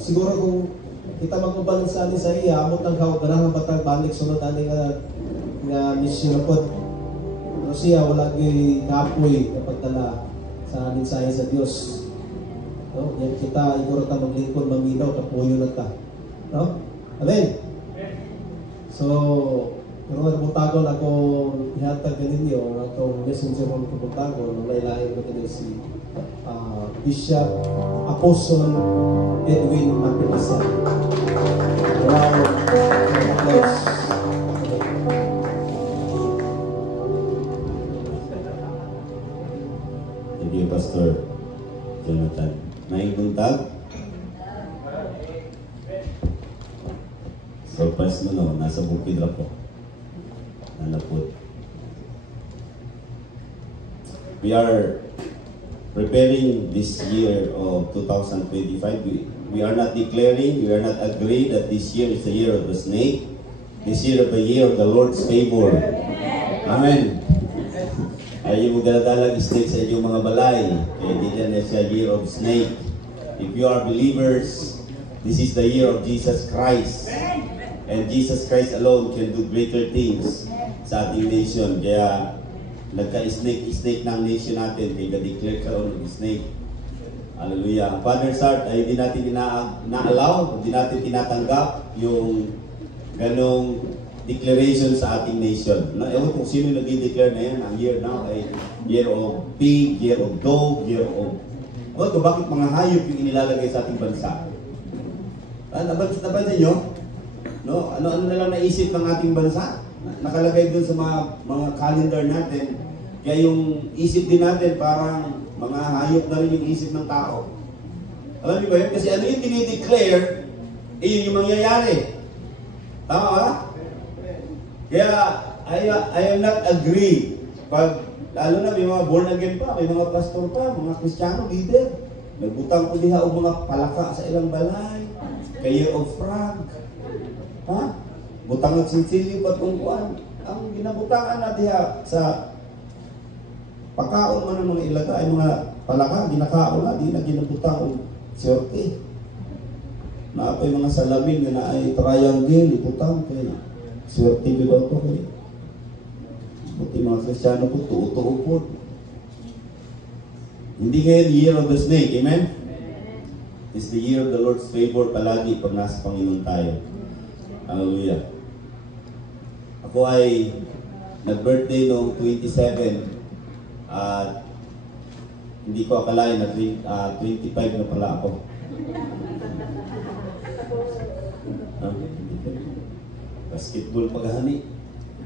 Siguro kung kita magkuban sa ani sa iya, amot ng ganahan batang balik sunod ani nga misyon po. Pero siya wala gyud kapoy kapag dala sa mensahe sa Dios. No? Yan kita iguro ta maglingkod maminaw kapuyo na ta. No? Amen. So, pero nga butagon ako ihatag kaninyo ang atong messenger ng butagon na ilahin ko kini si Bishop Apostle Edwin Mapilasa. Wow. Thank you, Pastor Jonathan. May buntag? Surprise mo no, nasa bukid ra po. Nanapot. We are preparing this year of 2025. We are not declaring, we are not agreeing that this year is the year of the snake. This year of the year of the Lord's favor. Amen. Ay yung magdadalag snake sa inyong mga balay. Kaya dito na siya year of snake. If you are believers, this is the year of Jesus Christ. And Jesus Christ alone can do greater things sa ating nation. Kaya nagka-snake ng nation natin. Kaya declare karoon ng snake. Hallelujah. Ang Father's Heart ay hindi natin na-allow, hindi natin tinatanggap yung ganong declaration sa ating nation. Ewan kung sino nag-declare na yan. Ang year now ay year of pig, year of dog, year of... bakit mga hayop yung inilalagay sa ating bansa? Nabansin nyo? No? Ano na lang naisip ng ating bansa? Nakalagay doon sa mga calendar natin. Kaya yung isip din natin parang mga hayop na rin yung isip ng tao. Alam niyo ba yun? Kasi ano yung dinideclare, yun yung mangyayari. Tama ba? Kaya I am not agree. Pag lalo na may mga born again pa, may mga pastor pa, mga Kristiyano, leader. Nagbutang ko diha o mga palaka sa ilang balay. Year of frog. Ha? Butang at sinsilyo pat ungkuan. Ang ginabutangan na diha sa pagkaon man ng mga ilaga ay mga palaka, ginakaon na, di na ginabutang o sorte. Naapay mga salamin na ay triangle, iputang kaya sorte bilang ito kaya. Buti mga Kristiyano po, tuo-tuo po. Hindi ngayon year of the snake, amen? It's the year of the Lord's favor palagi pag nasa Panginoon tayo. Hallelujah. Ako ay nag-birthday noong 27 at hindi ko akalain na 25 na pala ako. Basketball paghahani.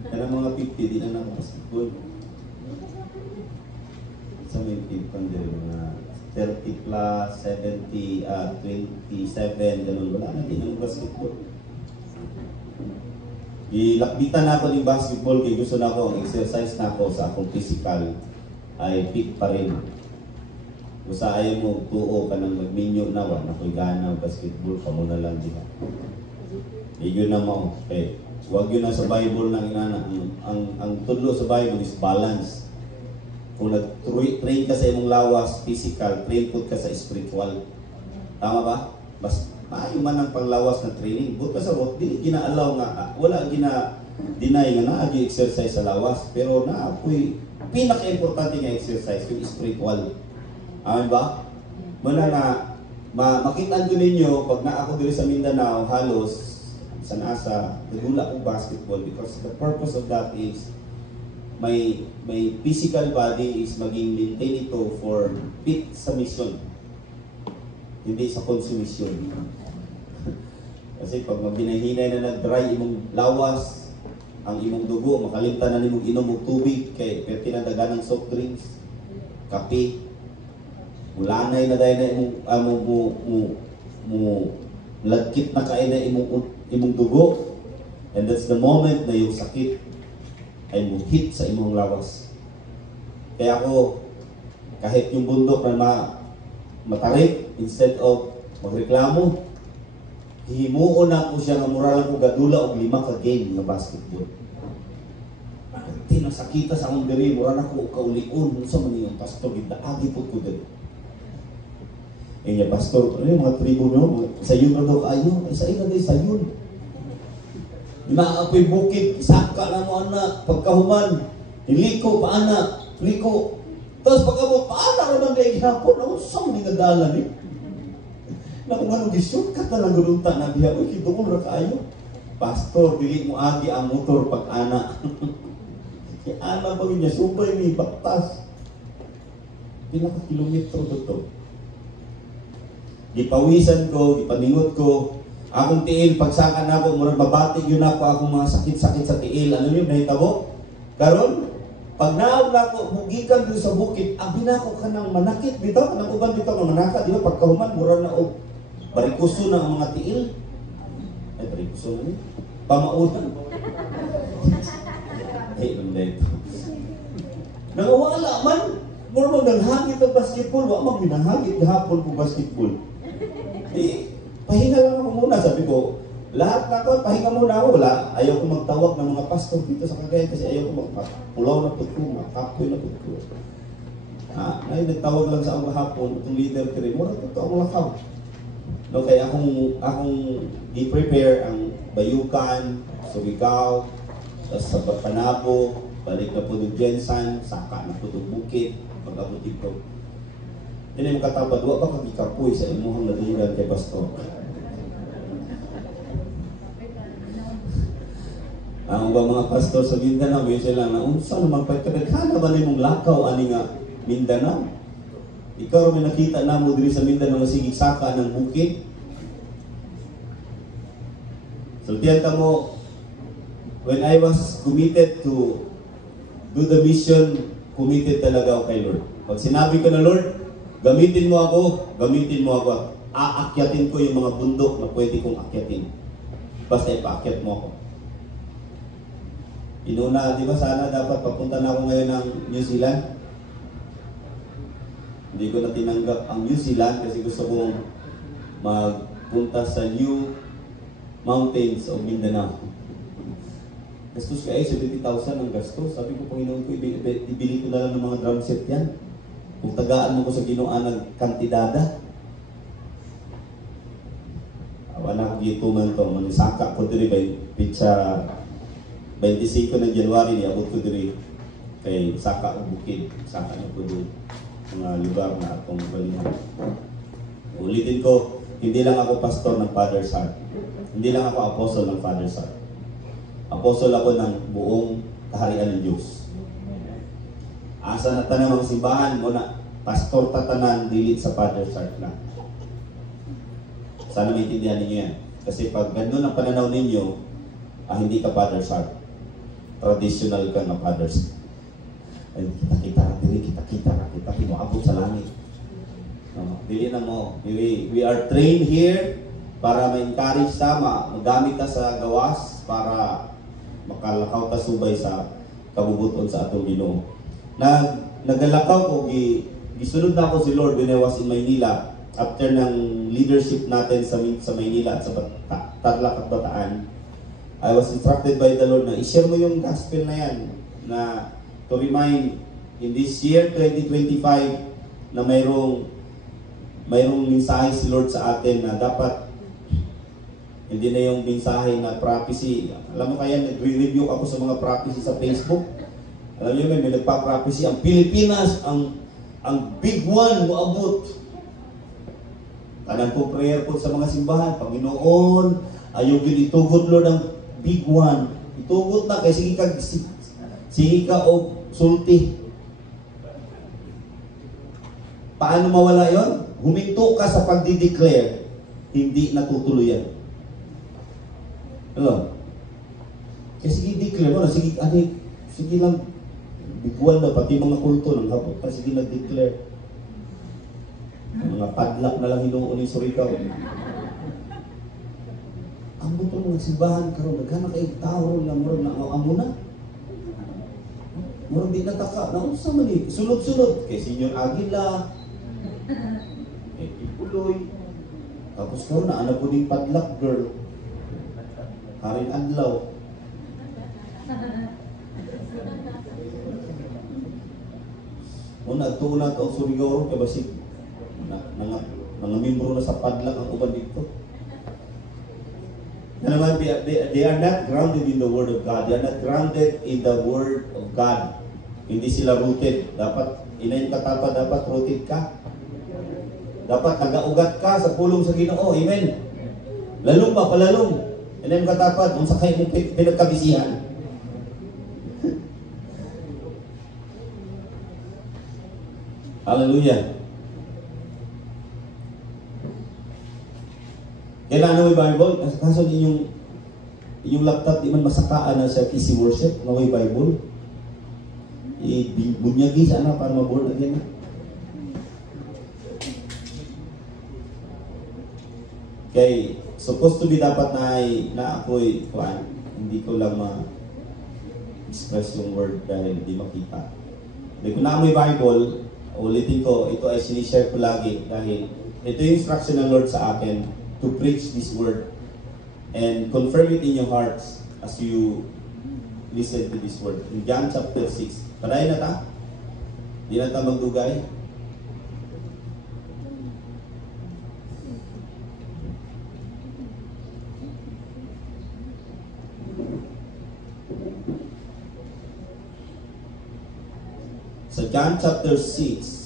Kaya mga 50, di na basketball. Sa may pipang din, mga 30 plus, 70, 27, ganun. Wala na din ang basketball. Ilakbitan na ako ng basketball kaya gusto na ako, ang exercise na ako sa akong physical ay fit pa rin. Kung sa ayaw mo, tuo ka nang magminyo na, wala na ko'y gana basketball, ka muna lang din. Yun na mo. Okay. Huwag yun na sa Bible ng inana. Ang tudlo sa Bible is balance. Kung nag-train ka sa imong lawas, physical, train po ka sa spiritual. Tama ba? Mas maayo man ang panglawas na training. Buta sa work, di gina-allow nga, wala gina-deny nga na agi exercise sa lawas. Pero na ako'y pinaka-importante nga exercise, yung spiritual. Amen ba? Muna na, makitaan ko ninyo, pag na ako dito sa Mindanao, halos, sa nasa, nagula ko basketball because the purpose of that is my physical body is maging maintain ito for fit sa mission. Hindi sa konsumisyon. Kasi pag mabinahinay na nag-dry imong lawas, ang imong dugo, makalimtan na nimong inom og tubig, kay tinadagan ng soft drinks, kape, mulanay na dahil na imong lagkit na kain na imong dugo, and that's the moment na yung sakit ay hit sa imong lawas. Kaya ako, kahit yung bundok na matarik, instead of magreklamo, hihimuon na ko siya nga mura lang ko gadula og 5 ka game na basketball. Tinasakita sa akong diri, mura na ko kaulion sa man yung pastor, gidaagi po ko din. Eh niya, pastor, ano yung mga tribo nyo? Sayon na daw kayo. Ay, sa ina day, sayon. Inaapoy bukid, isaka na mo anak, pagkahuman, iliko pa anak, liko. Tapos pagkabot, paana naman day hapon, ako saan ni nadalan eh. Na kung anong gishoot na lang gulunta na biya, uy, kitungol ra kayo. Pastor, dili mo agi ang motor pag anak. Si anak pa niya, subay ni baktas. Pinaka-kilometro to. Gipawisan ko, gipaningot ko. Akong tiil, pagsakan na ako, murang babatig yun ako, akong mga sakit-sakit sa tiil. Ano yun, nahitabo? Karon, pag naog na ako, mugikan doon sa bukid, abi na ako ka ng manakit, bitaw, kanang uban bitaw ng manaka, di ba? Pagkahuman, mura na o, barikuso na ang mga tiil. Ay, barikuso na niya. Pamaunan. Ay, nanda ito. Nangawala man, mura mo nanghangit ang basketball, wak mag minahangit gahapon ko basketball. Eh, pahinga lang ako muna. Sabi ko, lahat na ako, pahinga muna ako. Wala, ayaw ko magtawag ng mga pastor dito sa Cagayan kasi ayaw ko magpulaw na po ko, makapoy na po ko. Ay, nagtawag lang sa ako hapon, itong leader ko rin, muna ito ako lakaw. No, kaya akong i-prepare ang bayukan, subigaw, tapos sa Panabo, balik na po ng Jensan, saka na po ng bukid, pag-abutin ko. Yan yung katabad, wa ba kang ikapoy sa imuhang nadungan kay pastor? Ang mga pastor sa Mindanao, yun sila na, unsa naman pa kadaghan ba nimong lakaw ani nga Mindanao? Ikaw may nakita na mo diri sa Mindanao nga sige saka ng bukid. So tiyan ta mo, when I was committed to do the mission, committed talaga ako kay Lord. Pag sinabi ko na, Lord, gamitin mo ako, aakyatin ko yung mga bundok na pwede kong akyatin. Basta ipaakyat mo ako. Inuna, di ba sana dapat papunta na ako ngayon ng New Zealand? Hindi ko na tinanggap ang New Zealand kasi gusto kong magpunta sa New Mountains of Mindanao. Gastos ka 70,000 ang gastos. Sabi ko, Panginoon ko, ibili ko na lang ng mga drum set yan. Kung tagaan mo ko sa Ginoon ng kantidada. Awan ako dito man ito. Manisaka ko diri by pitsa 25 ng January, niabot ko diri kay Saka o Bukid. Saka na ko diri mga lugar na atong balihan. Ulitin ko, hindi lang ako pastor ng Father's Heart. Hindi lang ako apostle ng Father's Heart. Apostle ako ng buong kaharian ng Diyos. Asa na tanang mga simbahan mo na pastor tatanan dilit sa Father's Heart na. Sana maintindihan ninyo yan. Kasi pag gano'n ang pananaw ninyo, hindi ka Father's Heart. Traditional ka na Father's Heart. Ay, kita mo abot sa langit. No, dili na mo. We are trained here para ma-encourage tama, magamit ta sa gawas para makalakaw ta subay sa kabubuton sa atong Ginoo. Nagalakaw ko, gisunod na ako si Lord when I was in Maynila after ng leadership natin sa Maynila at sa Tarlac at Bataan. I was instructed by the Lord na i-share mo yung gospel na yan na to remind in this year 2025 na mayroong mensahe si Lord sa atin na dapat hindi na yung mensahe na prophecy. Alam mo kaya, nagre-review ako sa mga prophecy sa Facebook. Alam niyo, may nagpa-prophecy. Ang Pilipinas, ang big one mo abot. Tanan po prayer po sa mga simbahan. Panginoon, ayaw itugot Lord ang big one. Itugot na, kaya sige ka o sulti. Paano mawala yon? Huminto ka sa pagdi-declare. Hindi natutuloy yan. Hello? Kaya sige, declare mo na. Sige lang. Biguan na, pati mga kulto ng hapon. Kasi sige nag-declare. Mga padlak na lang hinuon yung surikaw. Ang buto mga simbahan karon naghanap kay tao na murag na amo na. Murag di nataka. Naunsa man ni? Sunod-sunod. Kay Senior Aguila. Ipuloy. Tapos karon na anak ko ding padlak girl. Karin Adlaw. Una, ito na ito, surigawro, kabasig. Mga membro na sa padlang ang uban dito. Na naman, they are not grounded in the Word of God. They are not grounded in the Word of God. Hindi sila rooted. Dapat, inayin katapa, dapat rooted ka. Dapat nagaugat ka sa pulong sa Ginoo. Amen. Lalong ba, palalong. Inayin katapa, kung sa kayo mong pinagkabisihan. Hallelujah. Kailangan may Bible. Kaso yung laptop di man masakaan na sa easy worship na may Bible. Bunyagi sana para ma-born again. Kay supposed to be dapat na ako'y hindi ko lang ma-express yung word dahil hindi makita. Kung na may Bible, ulitin ko, ito ay sinishare ko lagi dahil ito yung instruction ng Lord sa akin to preach this word and confirm it in your hearts as you listen to this word. In John chapter 6. Padayon na ta? Di na ta magdugay? So John chapter 6.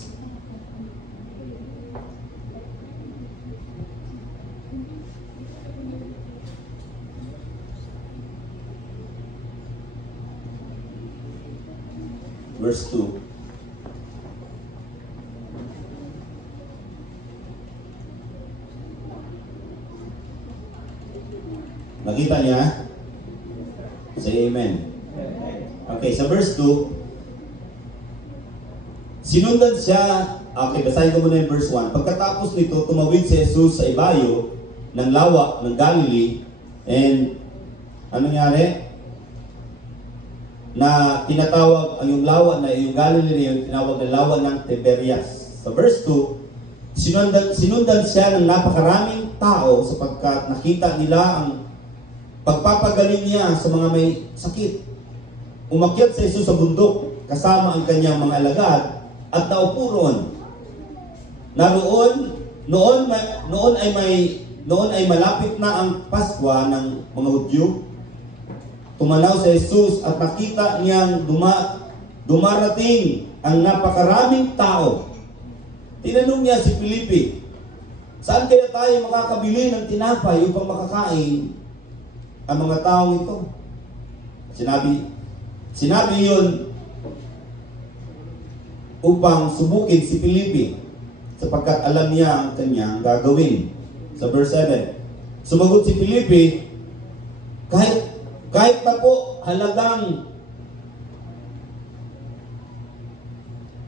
Verse 2. Nakita niya? Say amen. Okay, sa verse 2, sinundan siya, okay, basahin ko muna yung verse 1. Pagkatapos nito, tumawid si Jesus sa ibayo ng lawa ng Galilee, and ano nangyari? Na tinatawag ang yung lawa na yung Galilee na yun, tinawag na lawa ng Tiberias. Sa verse 2, sinundan siya ng napakaraming tao sapagkat nakita nila ang pagpapagaling niya sa mga may sakit. Umakyat si Jesus sa bundok kasama ang kanyang mga alagad at naupo roon. Noon ay malapit na ang Pasko ng mga Hudyo. Tumanaw si Jesus at nakita niyang dumarating ang napakaraming tao. Tinanong niya si Felipe, saan kaya tayo makakabili ng tinapay upang makakain ang mga taong ito? Sinabi yun upang subukin si Felipe sapagkat alam niya ang kanyang gagawin. Sa verse 7, sumagot si Felipe, kahit na po halagang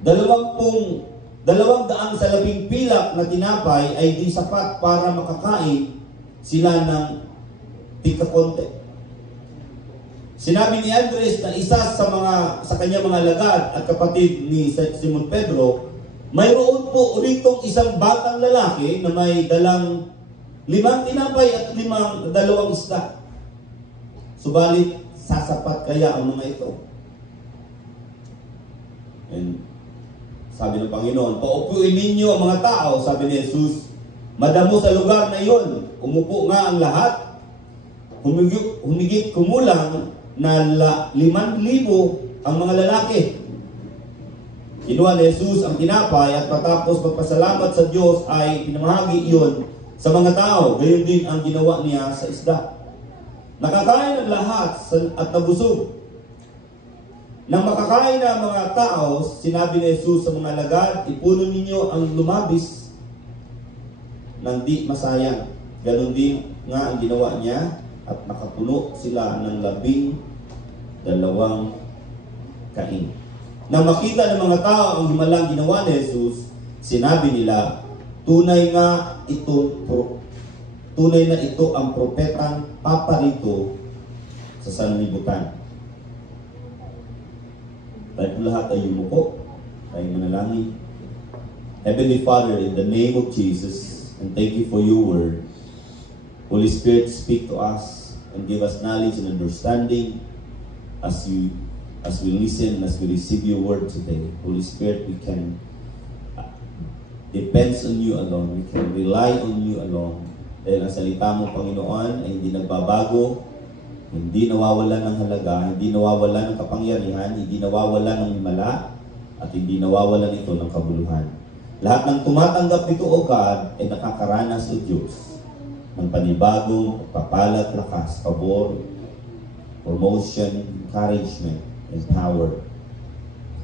200 pilak na tinapay ay di sapat para makakain sila ng tika-konti. Sinabi ni Andres na isa sa kanyang mga alagad at kapatid ni Simon Pedro, mayroon po uritong isang batang lalaki na may dalang 5 tinapay at 2 isda. Subalit, sasapat kaya ang mga ito? And sabi ng Panginoon, paupuin ninyo ang mga tao, sabi ni Jesus. Madamo sa lugar na iyon, umupo nga ang lahat. Humigit kumulang na 5,000 ang mga lalaki. Kinuha ni Jesus ang tinapay at matapos magpasalamat sa Diyos ay pinamahagi iyon sa mga tao. Gayon din ang ginawa niya sa isda. Nakakain ang lahat at nabusog. Nang makakain na ang mga tao, sinabi ni Jesus sa mga alagad, ipuno ninyo ang lumabis ng di masayang. Ganon din nga ang ginawa niya at nakapuno sila ng 12 kain. Nang makita ng mga tao ang himalang ginawa ni Jesus, sinabi nila, tunay na ito ang propetang paparito sa sanlibutan. Tayo lahat ay yumuko, tayo manalangin. Heavenly Father, in the name of Jesus, and thank you for your word. Holy Spirit, speak to us and give us knowledge and understanding as we listen, as we receive your word today. Holy Spirit, we can depends on you alone. We can rely on you alone. Dahil ang salita mo, Panginoon, ay hindi nagbabago, hindi nawawala ng halaga, hindi nawawala ng kapangyarihan, hindi nawawala ng himala, at hindi nawawala nito ng kabuluhan. Lahat ng tumatanggap nito, O God, ay nakakaranas o Diyos ng panibagong pagpapalat, lakas, pabor, promotion, encouragement, and power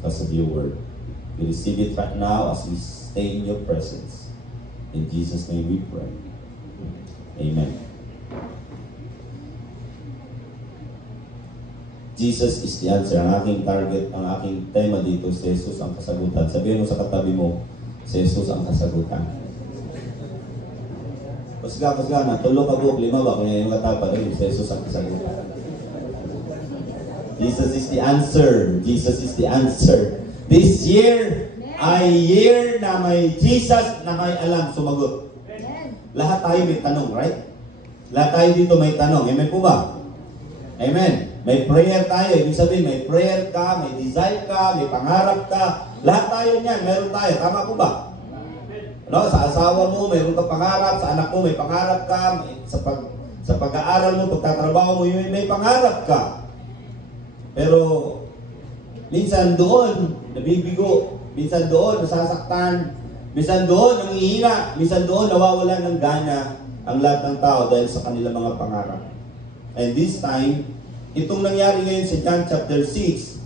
because of your word. We receive it right now as we stay in your presence. In Jesus' name we pray. Amen. Jesus is the answer. Ang aking target, ang aking tema dito, si Jesus ang kasagutan. Sabihin mo sa katabi mo, si Jesus ang kasagutan. Pasga, natulog ka buhok, 5 ba? Kaya yung katapa rin, si Jesus ang kasagutan. Jesus is the answer. Jesus is the answer. This year ay year na may Jesus na may alam sumagot. Lahat tayo may tanong, right? Lahat tayo dito may tanong. Amen po ba? Amen. May prayer tayo. Ibig sabihin, may prayer ka, may desire ka, may pangarap ka. Lahat tayo niyan, meron tayo. Tama po ba? No? Sa asawa mo, mayroon ka pangarap. Sa anak mo, may pangarap ka. Sa pag-aaral mo, pagtatrabaho mo, may pangarap ka. Pero, minsan doon, nabibigo. Minsan doon, nasasaktan. Minsan doon, nangihina. Minsan doon, nawawala ng gana ang lahat ng tao dahil sa kanilang mga pangarap. And this time, itong nangyari ngayon sa John chapter 6,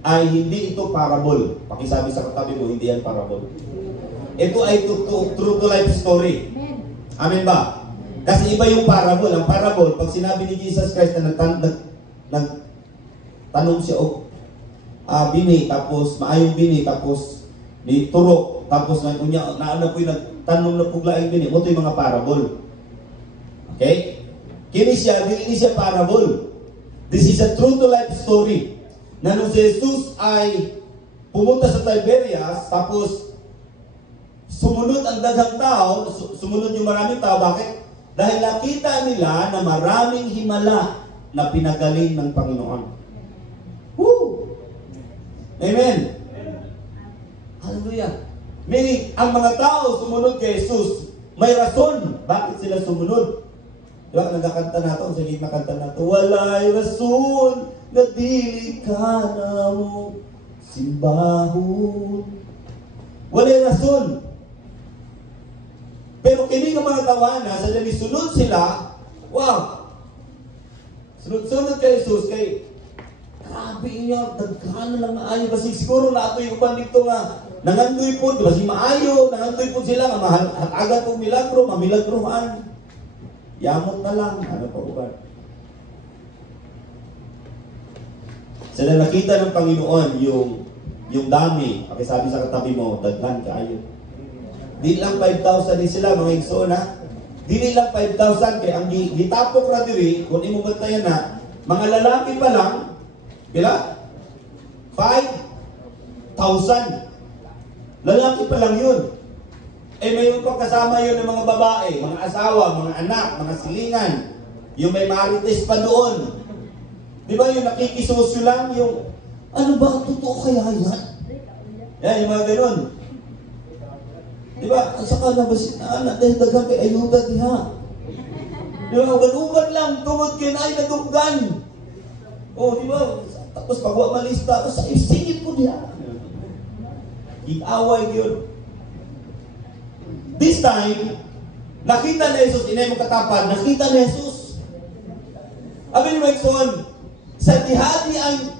ay hindi ito parable. Pakisabi sa katabi mo, hindi yan parable. Ito ay true to life story. Amen ba? Kasi iba yung parable. Ang parable, pag sinabi ni Jesus Christ na nagtanong siya, bini, tapos maayong bini, tapos ni turok, tapos na po yung nagtanong na puglaing bini. Ito yung mga parable. Okay? Kini siya parable. This is a true to life story. Na nung si Jesus ay pumunta sa Tiberias, tapos sumunod ang daghang tao, sumunod yung maraming tao. Bakit? Dahil nakita nila na maraming himala na pinagaling ng Panginoon. Woo! Amen! Hallelujah! Meaning, ang mga tao sumunod kay Jesus, may rason bakit sila sumunod. Diba, nagkakanta na ito, sige nakanta na ito, walay rason na dili ka na mo simbahon. Walay rason. Pero kini nga mga tawana, sa dali sunod sila, wow! Sunod-sunod kay Jesus, kay grabe niya, daghan lang maayo. Kasi siguro na ito yung uban dito nga, nangandoy po, di ba si maayo, nangandoy po sila, nga mahatagan po milagro, mamilagrohan. Yamot na lang. Ano pa ba? Sila nakita ng Panginoon yung dami. Pakisabi sa katabi mo, daghan kaayo. Di lang 5,000 din sila, mga igsoon ha. Di lang 5,000 kaya ang gitapok na diri, kung imo bantayan na, mga lalaki pa lang, bila? 5,000. Lalaki pa lang yun. Eh mayroon pang kasama yun ng mga babae, mga asawa, mga anak, mga silingan. Yung may marites pa doon. Di ba yung nakikisosyo lang, yung ano ba, totoo kaya yan? Yan, yung mga ganun. Di ba, ang saka na ba si anak, dahil dagang kay ayuda diha. Di ba, uban lang, tungod kay na ay naguggan. O, di ba, tapos pagwa malista, sa isingit ko diha. Ikaway yun. This time, nakita na Jesus, inay mo katapad, nakita na Jesus. Abi ni Mike sa tihadi ang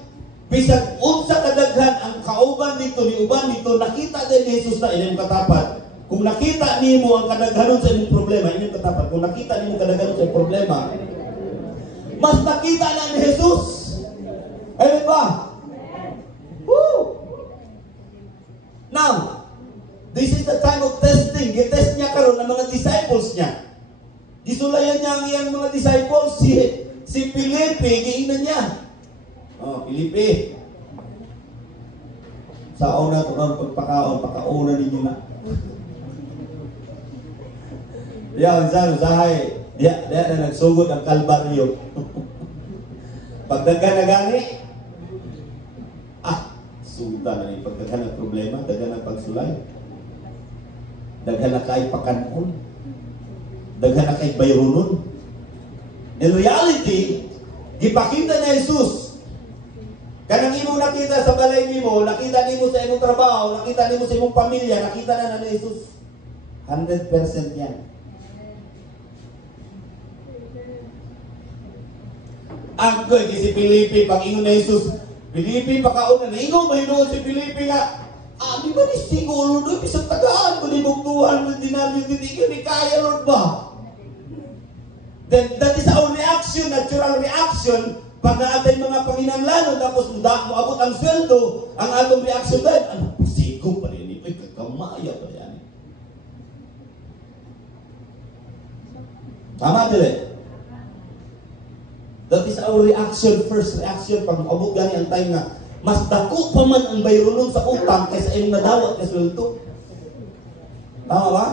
bisag unsa kadaghan ang kauban dito, ni uban dito, nakita din ni Jesus na inay mo katapad. Kung nakita nimo ang kadaghanon sa inyong problema, inyong katapat, kung nakita nimo kadaghanon sa inyong problema, mas nakita na ni Jesus. Amen ba? Woo! Now, this is the time of testing. I-test niya karon ng mga disciples niya. Gisulayan niya ang iyang mga disciples, si Felipe, giingnan niya. Felipe. Sa una ito ng pagpakaon, pakauna ninyo na. Diya, usahay, diya na nagsugod ang kalbaryo. Pagdagan na gani, suda na yung pagdagan ng problema, dagan ng pagsulay. daghan na kay pakanon, daghan na kay bayronon. In reality, gipakita na Jesus. Kanang imo nakita sa balay nimo, nakita nimo sa imong trabaho, nakita nimo sa imong pamilya, nakita na ni Jesus. 100% yan. Ang koy si Felipe, pag ingon na Jesus, Felipe, pakauna na ingon, mahinuon si Felipe nga, di ba ni siguro doon, isang tagaan ko ni Bugtuhan, mo dinamyo, hindi ka ni kaya, Lord ba? Then, that is our reaction, natural reaction, pag naatay mga panginanglanon, tapos moabot ang sweldo, ang atong reaction dahil, ano, pasigo pa rin ito, kagamaya pa yan. Tama dire. That is our reaction, first reaction, pag moabot gani ang time na, mas dako pa man ang bayronon sa utang kaysa iyong nadawat na sweldo. Tama ba?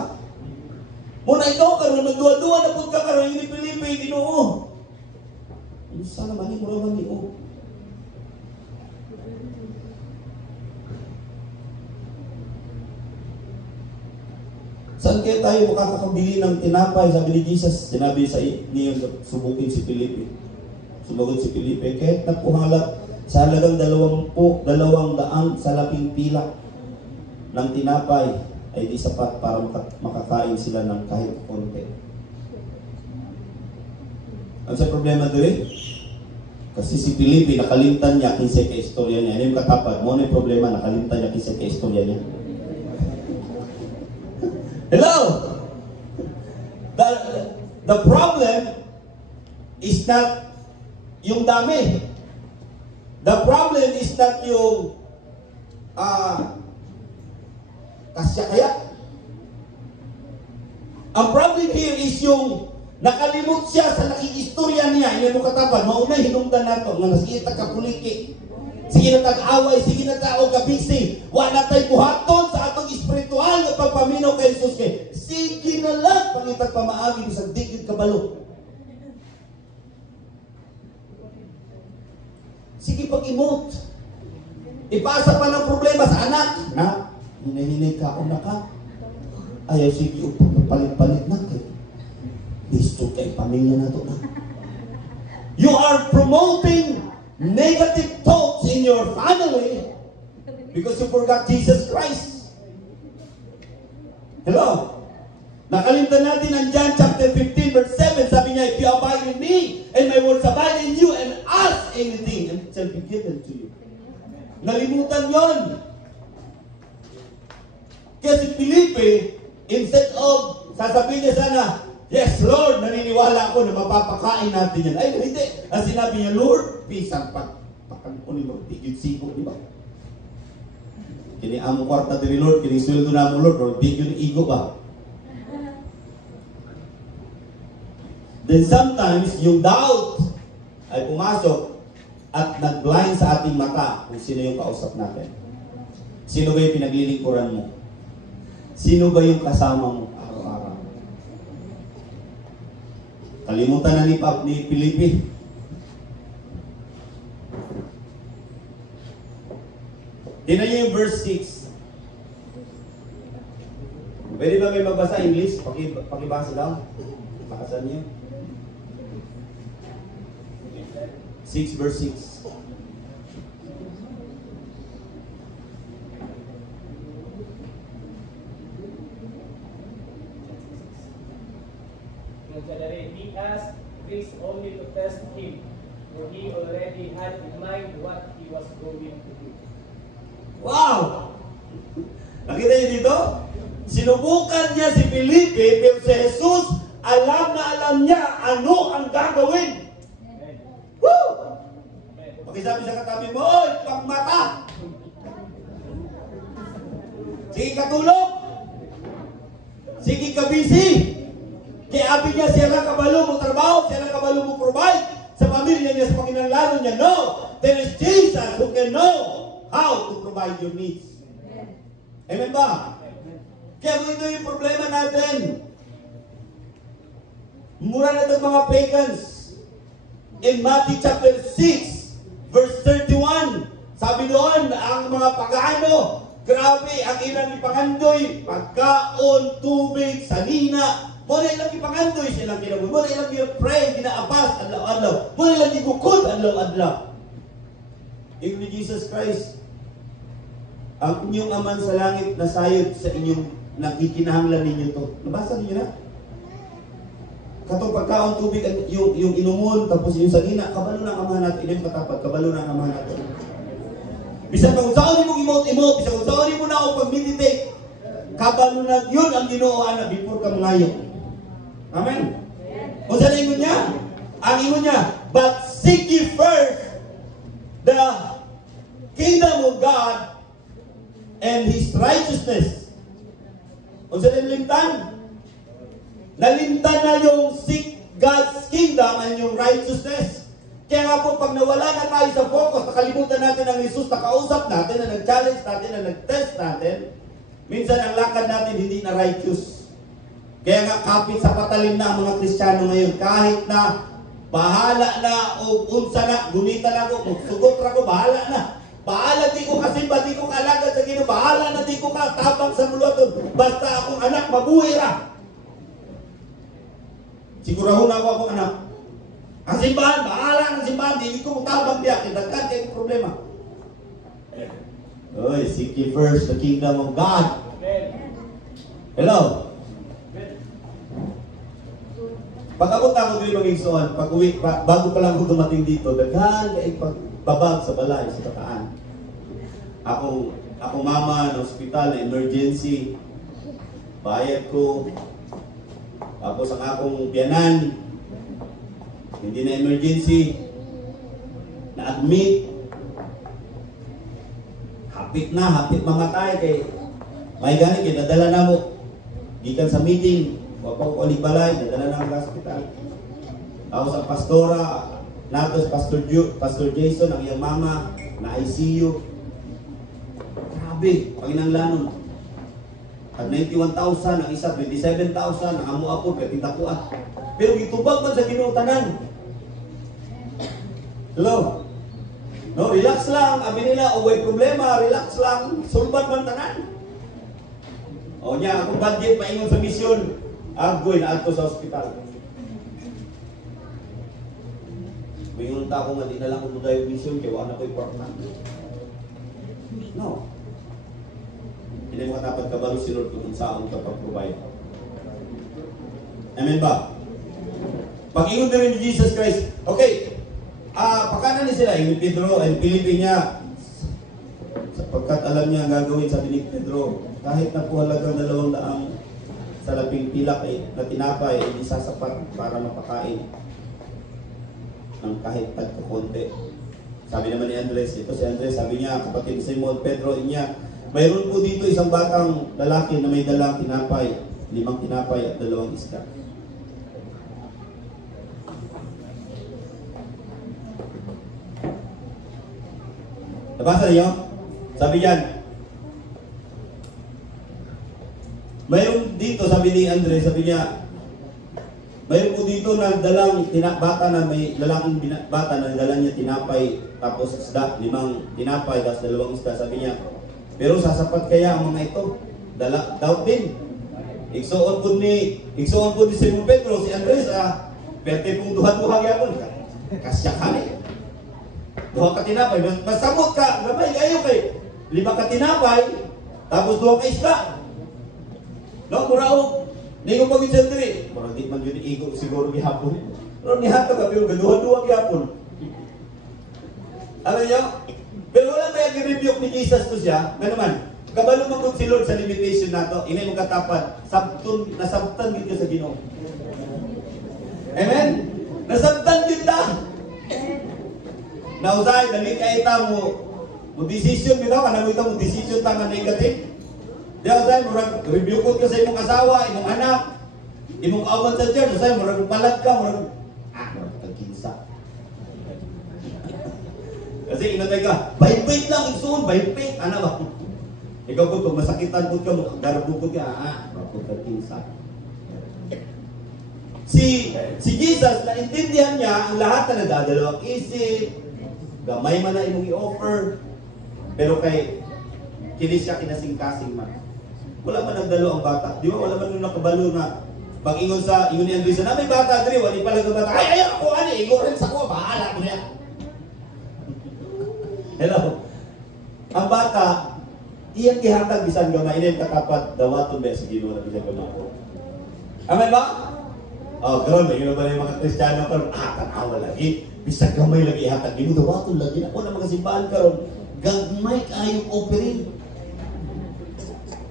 Muna ikaw karon nagduwa-duwa na pud ka karon ni Felipe Ginoo. Unsa naman ni mura man niyo? Saan kaya tayo makakabili ng tinapay? Sabi ni Jesus, sinabi sa niyo subukin si Felipe. Sumagot si Felipe, kahit napuhalat sa halagang 200 sa laping pila ng tinapay ay di sapat para makakain sila ng kahit konti. Ano sa problema doon? Kasi si Felipe, nakalimtan niya kinsa ka istorya niya. Ano yung katapad? Mo na yung problema, nakalimtan niya kinsa ka istorya niya. Hello? The problem is not yung dami. The problem is not yung kasya kaya. Ang problem here is yung nakalimot siya sa nakikistorya niya. Hindi mo katapad, mauna hinungdan nato nga sige tagkapuniki, sige na tag-away, sige na tao kabisi, wala tayo buhaton sa atong espiritual na pagpaminaw kay Jesus kay sige na lang pangitag pamaagi sa digid kabalo. Sige pag-emote. Ipasa pa ng problema sa anak. Na, hinahinay ka o na ka. Ayaw sige palit-palit na kay listo kay pamilya na to na. You are promoting negative thoughts in your family because you forgot Jesus Christ. Hello? Nakalimutan natin ang John chapter 15 verse 7. Sabi niya, if you abide in me and my words abide in you and ask anything and it shall be given to you. Nalimutan yon. Kaya si Felipe, instead of sasabihin niya sana, yes Lord, naniniwala ako na mapapakain natin yan. Ay, hindi. Ang sinabi niya, Lord, pisang pagkakunin mo, tigil sigo, di ba? Kini amo kwarta diri Lord, kini sweldo na mo Lord, or tigil igo ba? Then sometimes, yung doubt ay pumasok at nag-blind sa ating mata kung sino yung kausap natin. Sino ba yung pinaglilingkuran mo? Sino ba yung kasama mo araw-araw? Kalimutan na ni Felipe. Tingnan niyo yung verse 6. Pwede ba may magbasa English? Pakibasa lang. Bakasan niyo. 6 verse 6. He asked this only to test him, for he already had in mind what he was going to do. Wow! Nakita niyo dito? Sinubukan niya si Felipe, pero si Jesus, alam na alam niya ano ang gagawin. Woo! Pakisabi sa katabi mo, oy, pagmata! Sige katulog! Sige kabisi! Kaya abi niya siya lang kabalo mo trabaho, siya lang kabalo mo provide sa pamilya niya, sa panginanglalo niya. No! There is Jesus who can know how to provide your needs. Amen ba? Kaya ito yung problema natin. Mura na itong mga pagans. In Matthew chapter 6, verse 31, sabi doon, ang mga pagano, Grabe, ang ilang ipangandoy, pagkaon, tubig, sanina. Muna ilang ipangandoy silang kinabuhi. Muna ilang pray, ginaabas, adlaw-adlaw. Muna ilang igukod, adlaw-adlaw. Yung ni Jesus Christ, ang inyong aman sa langit nasayod sa inyong nakikinahanglan ninyo to. Nabasa ninyo na? Katong pagkaon, tubig, yung inumon, tapos yung sanina, kabalo ng amahan natin. Ilang katapat, kabalo ng amahan natin. Bisan kung saan mo imot, bisan kung saan mo na ako pag-meditate, kabalo na yun ang Ginoo ana before ka mangayo. Amen? Kung saan ingon niya? Ang ingon niya, but seek ye first the kingdom of God and His righteousness. Kung saan limtan? Nalimtan na yung seek God's kingdom and yung righteousness. Kaya nga po, pag nawala na tayo sa focus, nakalimutan natin ang Jesus, nakausap natin, na nag-challenge natin, na nag-test natin, minsan ang lakad natin hindi na righteous. Kaya nga kapit sa patalim na ang mga Kristiyano ngayon, kahit na bahala na o unsa na, gunita na ko, sugot na ko, bahala na. Bahala di ko kasi ba di ko kalagad sa Ginoo, bahala na di ko katabang sa muluton, basta akong anak mabuhay ra. Sigurahon ako akong anak. Ang simbahan, bahala ng simbahan, hindi ko tabang diya, kinagkan kayo problema. Oy, seek ye first the kingdom of God. Hello? Pag-abot na ako dito mag-igsoon, pag-uwi, bago pa lang ako dumating dito, daghan kayo pagbabag sa balay, sa Bataan. Ako mama ng ospital na emergency, bayad ko, tapos ang akong biyanan, hindi na emergency, na-admit, hapit mamatay kay may gani kay nadala na mo gikan sa meeting, wapang ko balay, nadala na ang hospital. Tapos ang pastora, natos Pastor Jason, ang iyang mama, na ICU. Grabe, paginanglanon. At 91,000, ang isa 27,000, ang amo ako, katitapuan. Pero gitubag man sa Ginoo tanan. Hello? No, relax lang. Abi nila, way problema, relax lang. Sulban man tanan. O niya, akong budget, maingon sa misyon. Agoy na ato sa ospital. Mayroon ta ako nga, di na lang kung tayo misyon, kaya wala ko important. No. Hindi mo katapat kabalo si Lord kung saan ka pag-provide. Amen ba? Pag-ingon na rin ni Jesus Christ, okay, pakanan ni sila, yung Pedro, ay Pilipin niya, sapagkat alam niya ang gagawin, sabi ni Pedro, kahit na po halagang 200 sa labing pilak na tinapay, hindi sasapat para mapakain ng kahit tagkakonti. Sabi naman ni Andres, ito si Andres, sabi niya, kapatid ni Simon, Pedro, niya, mayroon po dito isang batang lalaki na may dalang tinapay, 5 tinapay at 2 isda. Nabasa niyo? Sabi yan, mayroon dito, sabi ni Andres, sabi niya, mayroon po dito na dalang bata na may lalaking bata na dala niya tinapay, tapos isda, 5 tinapay, tapos 2 isda, sabi niya, pero sasapat kaya ang mga ito? Doubt din. Igsuon po ni Simon Pedro, si Andres, perte pong duha-duha yapon. Kasya ka na. Duha ka tinapay. Masamot ka, gamay kayo kay 5 ka tinapay, tapos 2 ka isda. No, muraog. Hindi ko pag-isang diri. Murang di man yun igo siguro gihapon. Pero nihato ka, pero duha-duha gihapon. Alam niyo? Pero wala kaya gi-rebuke ni Jesus to siya. Nga naman, kabalo magod si Lord sa limitation nato. Inay mo katapat, nasabtan yun ka sa Ginoo. Amen? Nasabtan yun ta. Nausay, dali ka ita mo decision bitaw, kanang ita mo decision ta nga negative. Diya usay, murag rebuke ka sa imong asawa, imong anak, imong awan sa church, usay, murag palag ka, murag tagkinsa. Kasi inatay ka, bait-bait lang, igsuon, bait-bait. Ano ba? Ikaw po, kung masakitan po ka, garabukod ka, bakod ka kinsa. Si Jesus, naintindihan niya ang lahat na nagdadalawang isip, gamay man na imong i-offer. Pero kay kini siya kinasing-kasing man. Wala man nagdalo ang bata. Di ba? Wala man nung nakabalo na pag ingon sa ingon ni Andresa na may bata diri, wali pala ka bata. Ay ako ani, ingon rin sa ko, bahala ko niya. Hello. Ang bata, iyang gihatag bisan gamay ini katapat dawaton ba sa Ginoo na bisan gamay. Amen ba? Oh, karon ba yun ba yung mga Kristiyano karon tanawa lagi, bisag gamay lagi ihatag Ginoo dawaton lagi na ko na mga simbahan karon gagmay kayong offering.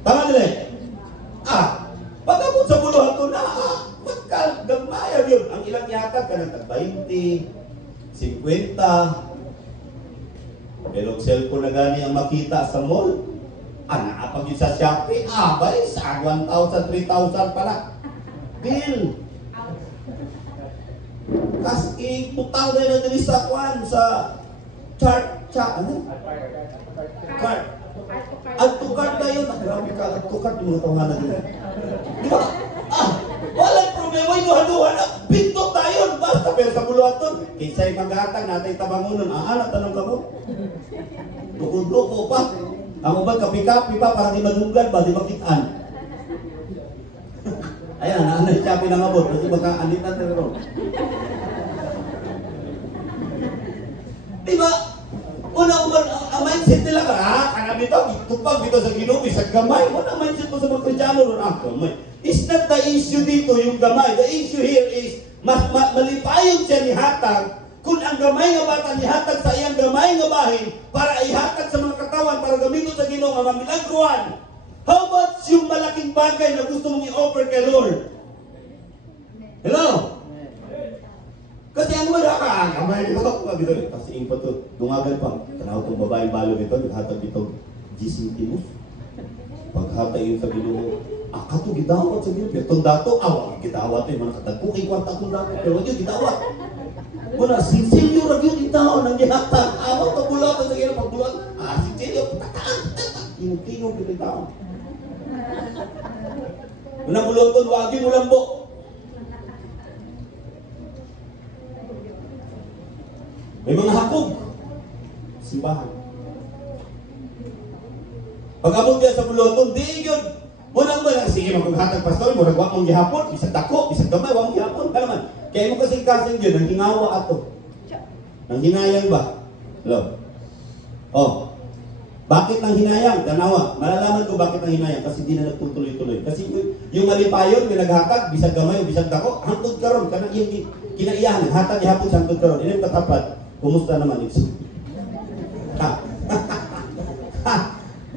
Tama nila. Pagkabot sa buluhan ko na, magkagamaya yun. Ang ilang ihatag ka ng 20, 50. Pero cellphone na gani ang makita sa mall. Naapag yun sa Shopee. Bay, sa 1,000, 3,000 pala. Bill. Kasi putang na yun na sa kwan, sa ano? Card. At tukard na yun. Grabe ka, at tukard yung mga tawanan nila. Di ba? Walang problema yung haluhan. Pinto tayo. Basta pero sa buluhan doon. Kinsay maghatag natin tabangunan. Anak tanong ka mo. Lukod-luko pa. Ang ubang kapi-kapi pa para di madunggan ba? Di makitaan. Ayan, naanay siya pinangabot. Kasi magkaanit natin rin. Di ba? Una-una, ang mindset nila ka, kanami ito, tupag dito sa Ginoo, sa gamay. Una mindset mo sa mga Kristiyano ron, gamay. It's not the issue dito, yung gamay. The issue here is, malipayon siya ni hatag, kung ang gamay nga bata ni hatag sa iyang gamay nga bahin, para ihatag sa mga katawan, para gamitin sa Ginoo, ang milagruan. How about yung malaking bagay na gusto mong i-offer kay Lord? Hello? Kasi ang wala ka, gamay dito. Kasi yung pato, dungagan pa. Tanaw itong babaeng balo dito, naghatag dito, gising timus. Paghatag yun sa Ginoo, kato gidawat sa Ginoo. Itong dato, wag gidawat yung mga katagpo, kay kwarta kong dato, pero wag yung gidawat. Wala, sinsilyo rag yung itaw ng gihatag. Awag ka bulat sa Ginoo, pagbulat, sinsilyo, tataan. Inong-tingong yung itaw. Unang buloton, wag yung ulambo. May mga hakog. Simbahan. Pag-abot niya sa buloton, di yun. Munang ba, sige magpaghatag pastor, murag wak mong gihapon, isang dako, isang gamay, wak mong gihapon. Kalaman, kaya mo kasing-kasing yun, ang hingawa ato. Nang hinayang ba? Hello? Bakit nang hinayang? Tanawa, malalaman ko bakit nang hinayang, kasi di na nagtutuloy-tuloy. Kasi yung malipayon, yung naghatag, bisag gamay o bisag dako, hantod karon, kanang yung kinaiyahan, hatag gihapon sa hantod karon. Ilang katapat, kumusta naman ito?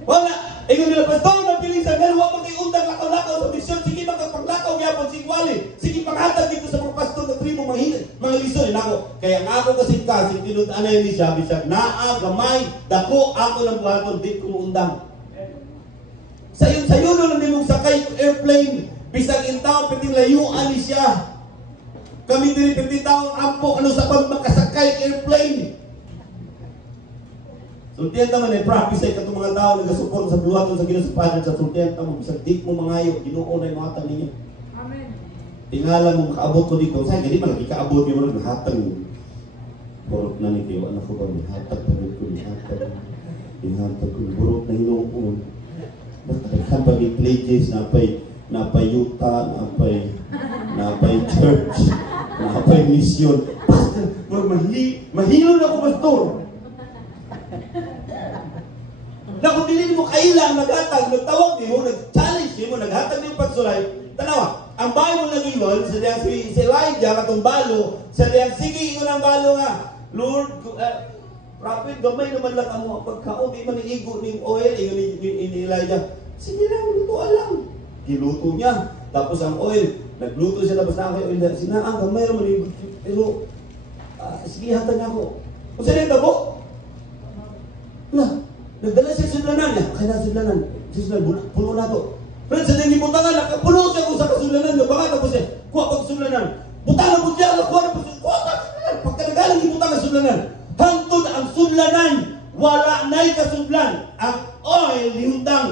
Wala! Ingon nila, pastor, magpilisan, pero huwag mag-iundang lakaw-lakaw sa misyon. Sige, magkapaglakaw yapon, sige, wali. Sige, panghatag dito sa mga pastor na tribo, mga lison. Kaya nga ako kasi tinutaan na yun ni siya, bisag, gamay, dako, ako ng buhaton, di kumuundang. Sayon lang din mong sakay airplane, bisag in town, piting layuan ni siya. Kami din 50 taong ampo, sa pagmakasakay airplane. Sultihan naman ay practice ay katong mga tao nagasuport sa buhaton sa Ginoo sa Padre sa sultihan mo bisag dik mo mangayo Ginoo na yung hatag ninyo. Amen. Tingala mo makaabot ko dito. Say gani man ikaabot mo ng hatag. Burot na ni kayo anak ko ba ni hatag pa rin ko ni hatag. Ihatag ko burot na hinuon. Bakit pag pledges na pay yuta, na pay church, na pay mission. Pastor, mahilo na ako pastor. Na kung dili mo kailang naghatag, nagtawag di mo, nag-challenge di mo, naghatag di mo pagsulay. Tanawa, ang Bible nag-ingon, sa diyang si Elijah, katong balo, sa diyang sige, ingon ang balo nga, Lord, prophet, gamay naman lang ang pagkaon, di man iigo ni oil, ingon ni Elijah, sige lang, luto lang. Giluto niya, tapos ang oil, nagluto siya, tapos na ako yung oil, sinaang, gamay naman, pero, sige, hatag ako. Kung saan yung tabo? Nagdala siya sudlanan niya. Kaya sudlanan. Sudlanan, puno na to. Friends, sa nanging butangan, nakapuno siya kung sa kasudlanan. Baka tapos siya, kuha pag sudlanan. Butangan po siya, kuha na po siya. Kuha na sudlanan. Pagkagalang yung butangan sudlanan. Hantod ang sudlanan. Wala na'y kasudlan. Ang oil, lihundang.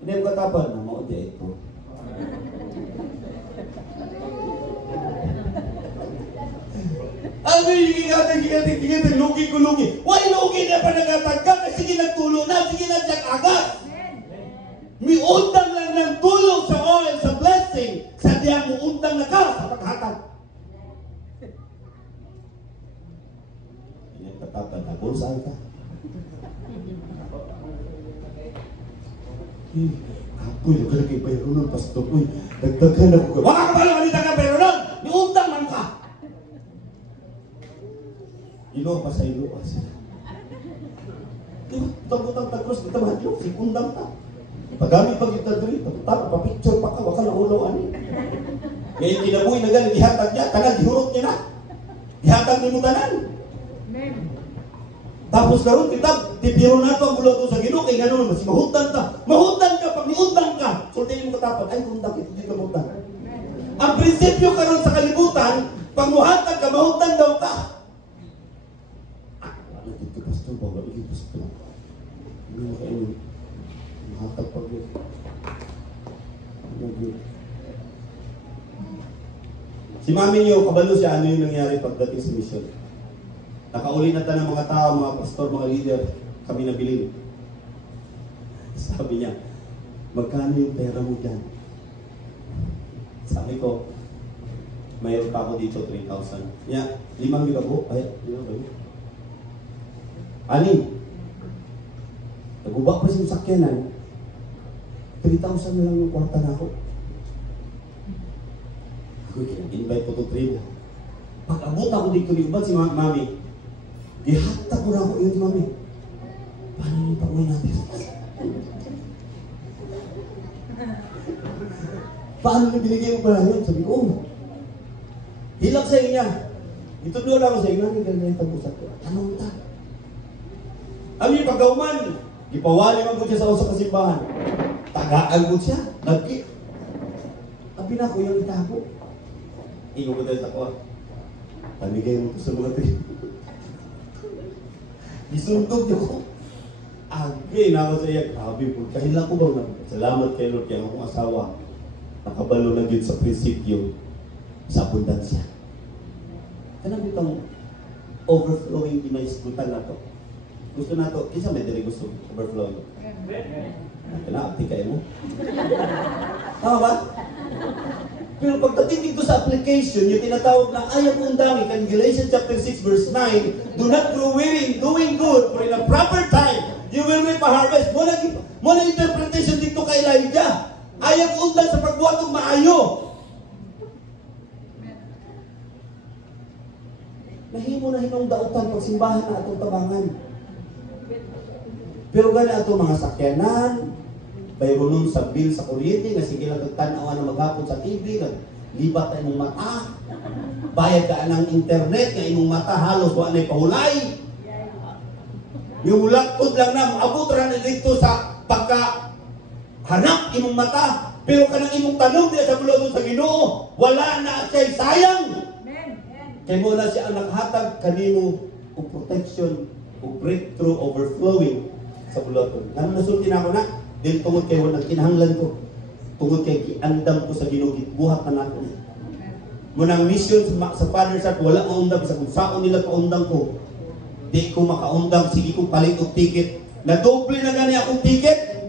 Hindi mo katapan. Namo, di ito. Ano yung gigatag, lugi ko lugi. Why lugi na pa nagatag ka? Kasi sige nagtulo na, sige na siya agad. Miundang lang ng tulong sa oil, sa blessing. Sa diya mo undang na ka sa paghatag. Yan katapad na, saan ka? Apoy, nagalagay pa yun nun, pastor. Uy, dagdagan ako. Waka ka pala malita ka pero nun! Miundang man ka! Ilo pa sa ilo pa siya. Tagutang tagros, kita mahadyo, sikundang ta. Pagamit pag kita dito, papicture pa ka, waka na ulo ani. Ngayon kinabuhi na galing, ihatag niya, tanan, dihurot niya na. Ihatag ni mo tanan. Tapos karon kita, tibiro na ito ang bulo sa Ginoo, kay gano'n, mas mahutdan ka. Mahutdan ka, pag niundang ka, sultin mo katapat, ay, undang, ito di ka mahutdan. Ang prinsipyo karon sa kalibutan, pag muhatag ka, mahutdan daw ka. Dito pastor, bawa dito pastor. Hindi mo kayo mahatag pag yun. Si mami niyo, kabalo siya, ano yung nangyari pagdating sa mission? Nakauli na ng mga tao, mga pastor, mga leader, kami nabilin. Sabi niya, magkano yung pera mo dyan? Sabi ko, mayroon pa ako dito, 3,000. Yeah, 5 gigabo. Ay, 5 Anin, nagubak pa siya sakyanan, 3,000 na lang yung kwarta na ako. Ako invite ko to trip. Pag-abot ako dito ni Uban si mami, ihatag ko na ako yun, mami. Paano yung pag-uwi natin? Paano yung binigay mo pala yun? Sabi ko, hilak sa inyo. Ito doon ako sa inyo, hindi ganyan yung tabusat ko. Anong ta? Ano yung pagkauman? Ipawali man ko siya sa usap kasimbahan. Tagaan ko siya. Nagki. Abi na ko yung itago. Ingo ko dahil ako. Pamigay mo ito sa mga tayo. Isundog niyo ko. Agay na ako sa iya. Grabe po. Kahila ko ba? Salamat kay Lord. Kaya akong asawa. Nakabalo na yun sa prinsipyo sa abundansya. Kanang itong overflowing ginaiskutan na to. Gusto na to. Isa may dili gusto overflowing. Kanaapti kayo mo. Tama ba? Pero pagdating dito sa application, yung tinatawag na ayaw mong dami, kan Galatians chapter 6 verse 9, do not grow weary in doing good, for in a proper time, you will reap a harvest. Muna interpretation dito kay Elijah. Ayaw undan sa pagbuhat ng maayo. Nahimo na hinong dautan pagsimbahan na atong tabangan. Pero gani ato mga sakyanan, bayro nun sa bill sa kuryente, nga sige lang tanaw na maghapon sa TV, libat na imong mata, bayad ka ng internet, nga imong mata halos wala na'y pahulay. Yung lakod lang na, maabot ra na dito sa pagka-hanap imong mata, pero kanang imong tanong diya sa bulo sa Ginoo, wala na siya'y sayang. Kaya mo na siya ang nakahatag kanimo o protection o breakthrough overflowing sa buloton. Ano nasulti na ako na? Dahil tungod kayo ng kinahanglan ko. Tungod kayo kiandam ko sa Ginoo, buhat na natin. Munang mission sa Father's Heart, wala maundang. Sa kung saan nila paundang ko, di ko makaundang, sige ko palit og ticket. Nadoble na gani akong ticket.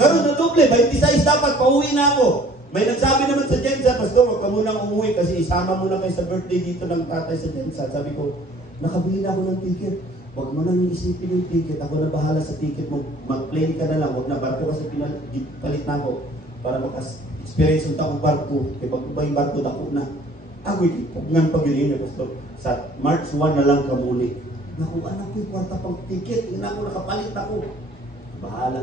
Karon nadoble, 26 dapat, pauwi na ako. May nagsabi naman sa Jensa, Pastor, huwag ka munang umuwi kasi isama mo na kayo sa birthday dito ng tatay sa Jensa. Sabi ko, nakabili na ako ng ticket. Huwag mo nang isipin yung ticket. Ako na bahala sa ticket mo. Mag-plane ka na lang. Huwag na barko kasi palit na ako para makas-experience yung taong barko. Kaya pag ba yung barko, dako na. Ako, ngan pag-ilin na, Pastor. Sa March 1 na lang kamuli. Naku, anak ko yung kwarta pang ticket. Hindi na ako nakapalit ako. Bahala.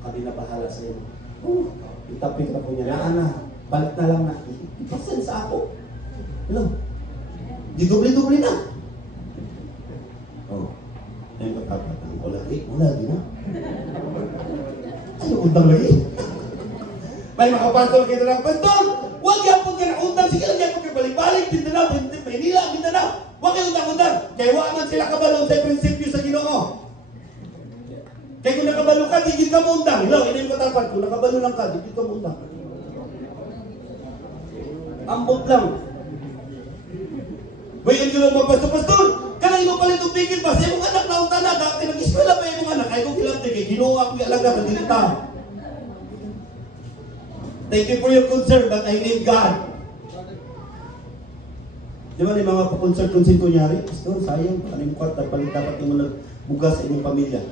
Kami na bahala sa iyo. Itapik na po niya. Na, balik na lang na. Ipasan sa ako. Hello? Di doble-doble na. Oh. Ayun kakapatang. Wala di na. Ano undang lagi? May makapasol kita ng Pastor! Huwag yapon ka na undang. Sige lang yapon ka balik-balik. Mindanao, Manila, Mindanao. Huwag kayo undang-undang. Kaya waman sila kabalong sa prinsipyo sa Ginoo. Kaya kung nakabalo ka, di ka mo undang. Hello, hindi mo katapat. Kung nakabalo lang ka, di ka mo undang. Ambot lang. Way ang gano'n magpastor-pastor. Kanang imo palit og tigil ba? Sa imong anak na unta na. Dati nag-eskwela pa imong anak. Ay kong kilabti kay Ginoo ako alaga ng dilita. Thank you for your concern, but I need God. Di ba, mga pa-concert kung sino kunyari? Pastor, sayang, anong kwarta, palit dapat yung nagbugas sa inyong pamilya.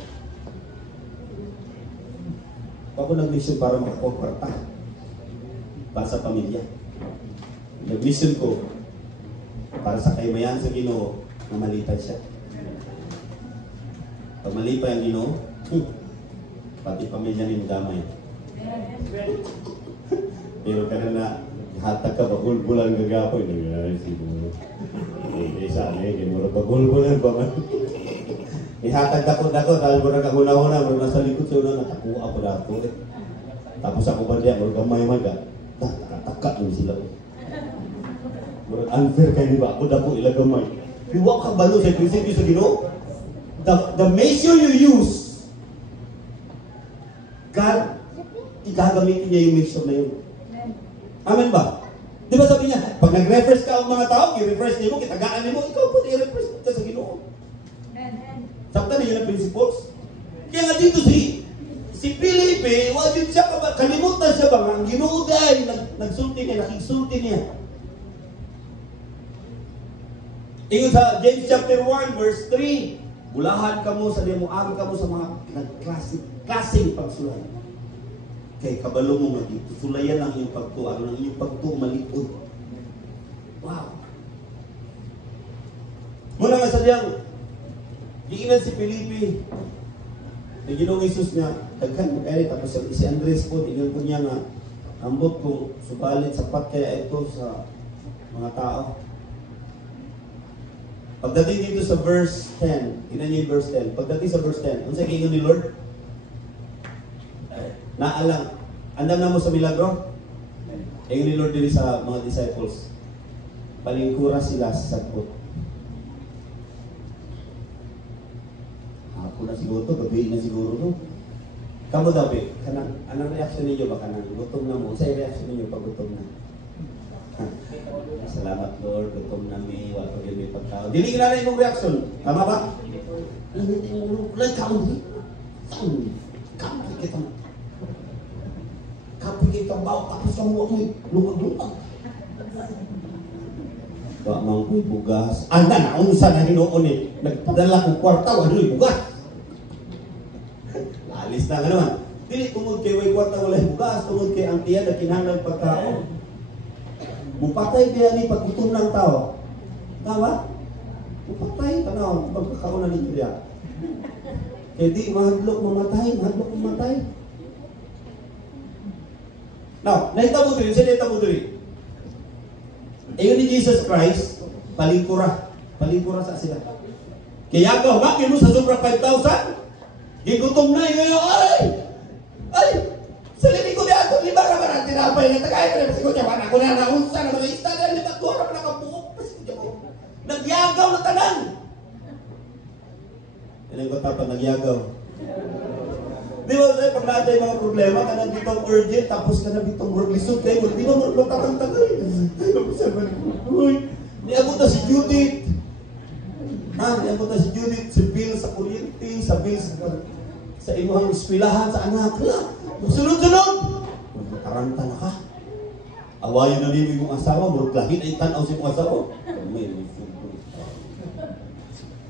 Ako nag-mission para makakuha kwarta. Para sa pamilya. Nag-mission ko para sa kaymayan sa Ginoo na malipay siya. Pag malipay ang Ginoo, pati pamilya ni damay. Pero kana na hatag ka pagulbulan gagapoy nagay siguro. Isa ni gimuro pagulbulan pa man. Ihatag dako dahil mura ka huna-huna mura nasa likod sa una nakakuha ako dako. Tapos ako pa diya mura gamay maga. Taka ni sila. Mura unfair kay di ba? Ako dako ila gamay. Piwa ka balo sa prinsipyo sa Ginoo. The measure you use, God, igagamitin niya yung measure na yun. Amen ba? Di ba sabi niya, pag nag-refresh ka ang mga tao, i-refresh niyo mo, kitagaan niyo mo, ikaw po i-refresh ka sa Ginoo. Sakta niyo ng principles. Kaya nga dito si Felipe, wajib siya kalimutan siya ba? Ang Ginoo dahil nagsulti niya, nakigsulti niya. Ingon sa James chapter 1 verse 3, bulahan ka mo sa limuang ka mo sa mga klaseng pagsulay. Kay kabalo mo nga sulayan ang iyong pagtuan, ang iyong pagtuo malikod. Wow! Muna nga sa diyang, giinan si Felipe, ang Ginoong Isus niya, daghan mo kayo, tapos si Andres po, tingnan ko niya nga, ambot ko, subalit sapat kaya ito sa mga tao. Pagdating dito sa verse 10, tingnan niyo yung verse 10, pagdating sa verse 10, ano sa kingon ni Lord? Naalang, andam na mo sa milagro? Ayun ni Lord din sa mga disciples. Palingkura sila sa sagbot. Hapon na siguro to, gabi na siguro to. Kamu daw, anong reaction ninyo ba kanang gutom na mo? Sa'yo reaction ninyo pag gutom na? Salamat Lord, gutom na mi, wala pa may pagkaon. Dili na rin yung reaction. Tama ba? Like kaon, kaon kita. Kapag kita bawa tapos sa mga may lumag-lumag. Ba mang ko'y bugas. Anda na, unsa na hinoon eh. Nagpadala kong kwarta, walo'y bugas. Alis na nga naman. Dili tungod kay way kwarta, wala'y bugas. Tungod kay ang tiyan na kinahanglan pagkaon. Mupatay kaya ni paggutom ng tao. Tama? Mupatay ka na, pagkakaon na ninyo diya. Kaya di, mahadlok mamatay. Now, nahitabo diri, siya nahitabo diri. Ayun ni Jesus Christ, palingkura sa sila. Kaya ka, humakin mo sa sobra 5,000, gigutom na ngayon, ay, sa linig ko niya ako, lima ka ba tinapay na tagay ka na, kasi ko niya, ako na naunsa na mga isda na, lima ko na nakabuok, kasi ko niya ko, nagyagaw na tanan. Yan ang katapan, nagyagaw. Di ba, pag natin yung mga problema, ka na bitong urgent, tapos ka na bitong lisod kayo, di ba, magtatang-tagay. Niabot na si Judith. Niabot na si Judith, si Bill sa kuryente, sa Bill sa imuhang eskwelahan, sa anak. Sunod-sunod! Mataranta na ka. Awayin na nimo yung asawa, murag lahit ay tanaw sa imong asawa.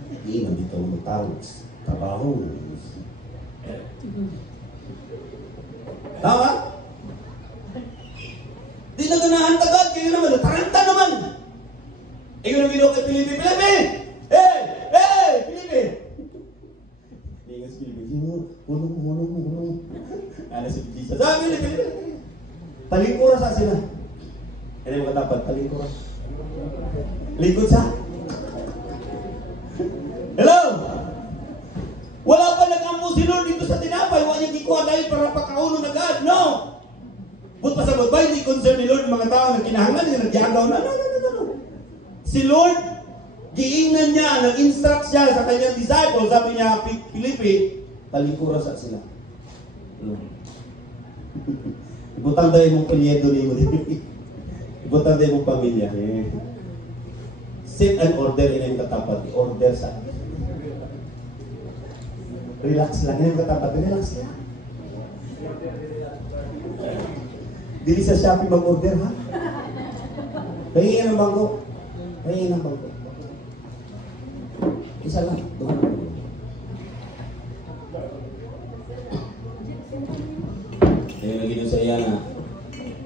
Hindi na dito matawag. Trabaho. Tama? Di na ganahan tagad, kayo naman, nataranta naman. Ikaw na ginawa kay Felipe. Felipe! Ingat si Felipe, hulong. Ano si Jesus? Sabi ni Felipe, palingkura sa sila. Ano yung katapat, palingkura. Likod sa. Hello? Wala pa nag-ampo si Lord dito sa tinapay. Wala niya gikuha dahil para pakauno na God. No! But pasabot ba, hindi concern ni Lord mga tao na kinahanglan niya, nagyagaw na. No. Si Lord, giingnan niya, nag-instruct siya sa kanyang disciple, sabi niya, Felipe, palingkura sa sila. Ibutang dahil mong pilyedo ni mo. Ibutang dahil mong pamilya. Set an order in yung katapat. Order sa. Relax lang yung katapat. Relax lang. Dili sa Shopee mag-order, ha? Pahingin ang bangko. Pahingin ang bangko. Isa lang. Doon. Kaya lagi sa iya na.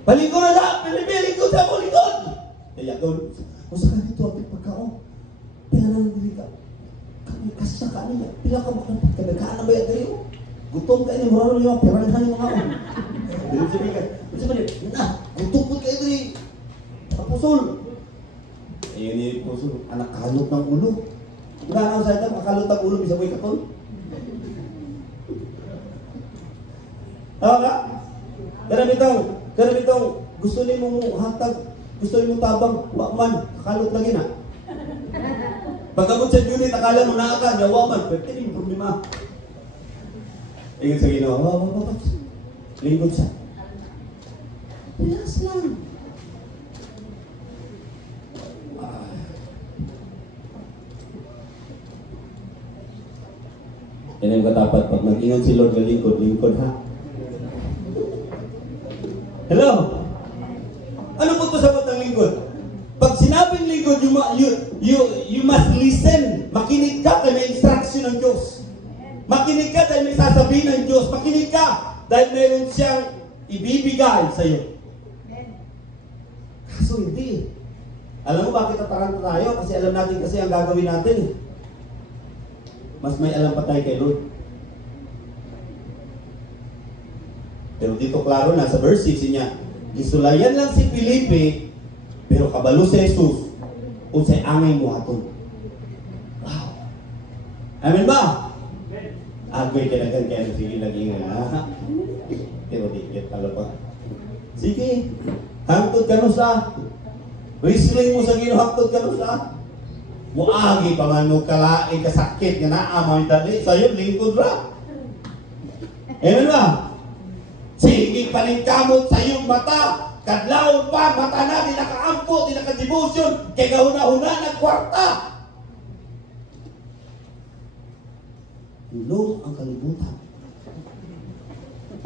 Palikod na na! Palikod sa ako, likod! Kaya doon. O sa kanito, apit pagkaon. Kaya na nang dili ka. Kami kasya ka niya. Pila ka makapat. Kadagkaan na ba yan tayo? Gutom ka niya. Marano niya. Peranghan yung mga on. Dili sabihin ka. Dili sabihin ka. Gutom po kayo tayo. Kapusol. Ayun yung pusol. Anak kalot ng ulo. Kung na sa ito, makalot ng ulo. Bisa ko ikatol. Tama ka? Karabitong, gusto niyo mong hatag, gusto niyo mong tabang, wakman, kakalot lagi na. Pagkabot sa unit, akala mo na ka, yawaman, pero hindi yung problema. Ayun sa ginawa, lingkod siya. Relax lang. Yan yung katapat, pag mag-ingon si Lord na lingkod ha? Hello? Ano po ito sagot ng lingkod? Pag sinabing lingkod, you must listen. Makinig ka dahil may instruction ng Diyos. Makinig ka dahil may sasabihin ng Diyos. Makinig ka dahil mayroon siyang ibibigay sa iyo. Kaso hindi. Alam mo bakit tataranta tayo? Kasi alam natin kasi ang gagawin natin. Mas may alam pa tayo kay Lord. Pero dito klaro na sa verse 6 niya, isulayan lang si Felipe, pero kabalo si Jesus, o sa angay mo aton. Wow! Amen ba? Agoy kinagan kaya sige lagi nga. Pero dikit talo pa. Sige, hangtod ka no sa. Wrestling mo sa Ginoo, hangtod ka no sa. Muagi pa man mo kalain kasakit nga naa mo dali sayo lingkod ra. Amen ba? Sige paningkamot sa iyong mata. Kadlawon pa, mata na, di nakaampo, di nakadibusyon, kay kahuna-huna ng kwarta. Hulong ang kalibutan.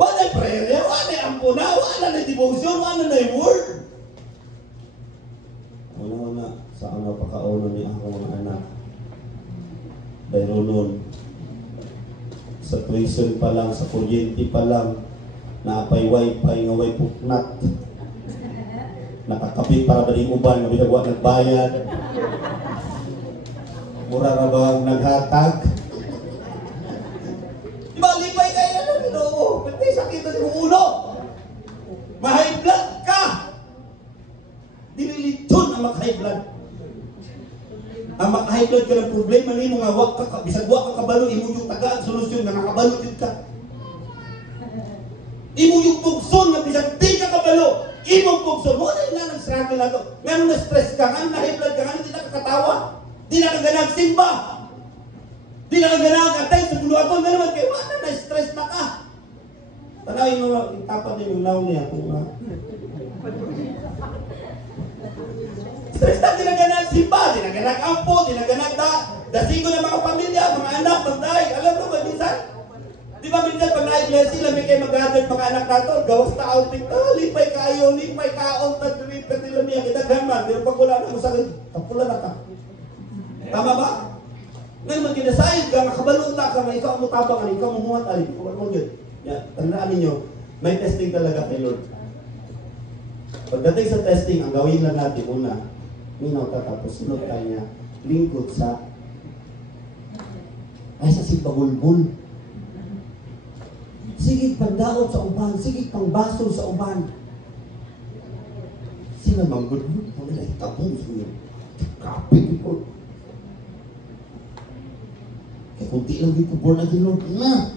Wala prayer, wala ampo na, wala na devotion, wala na yung word. Una-una, sa ang napakauno ni ako mga anak. Dahil nun, sa tuition pa lang, sa kuryente pa lang, napay wifi nga way puknat. Nakakapit para ba rin uban nga binagawa nagbayad. Mura na ba ang naghatag? Diba, lipay kayo na Ginoo. Pwede sakita sa ulo. Ma-high blood ka. Dililitun ang maka-high blood. Ang maka-high blood ka ng problema ni mo nga wak ka, bisag wak ka kabalo, imo yung taga ang solusyon nga nakabalo yun ka. Imo yung pugson nga bisag di ka kabalo. Imo pugson mo na lang ang struggle na to. Ngano na stress ka, ngano na high blood ka, ngano di na kakatawa. Di na kaganag simba. Di na kaganag atay sa buluaton. Ngano man kayo, wala na stress na ka. Tanawin mo lang, itapat niyo yung law niya. Stress na, di na ganag simba, di na ganag ampo, di na ganag dasigo ng mga pamilya, mga anak, magdaig. Alam mo ba, minsan? Di ba minsan pag na-bless sila, may kayo mag-gather mga anak nato, gawas na outing, lipay kayo, lipay kaon, tag-lipay nila niya, kitaghaman, pero pag wala na mo sakit, kapula na ka. Tama ba? Ngayon mag-inasayid ka, makabalunta ka, ikaw ang mutabang, ikaw ang muhat, ikaw ang yun. Tandaan ninyo, may testing talaga kay Lord. Pagdating sa testing, ang gawin lang natin una, minaw ka, tapos sunod tayo niya, lingkod sa ay sa sipagulbul. Sige pandaot sa uban, sige pangbaso sa uban. Sila manggulbul, wala itabong siya. Kapit ko. Kaya kung di lang dito, born again Lord na.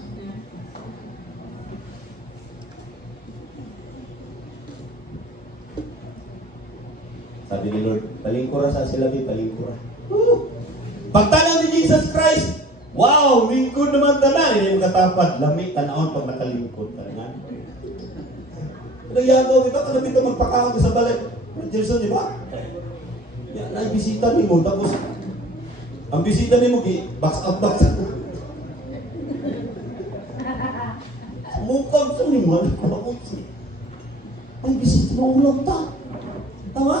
Sabi ni Lord, palingkura sa sila, palingkura. Pagtanaw ni Jesus Christ, wow, lingkod naman tanan. Hindi mo katapat, lamig, tanaon pag nakalingkod. Tarangan. Ano yagaw ito? Kanang ito magpakaon sa balik. Jason, di ba? Yan, na bisita ni mo, tapos, ang bisita ni mo, box out. Mukha sa ni mo, ang bisita mo ulang ta. Tama?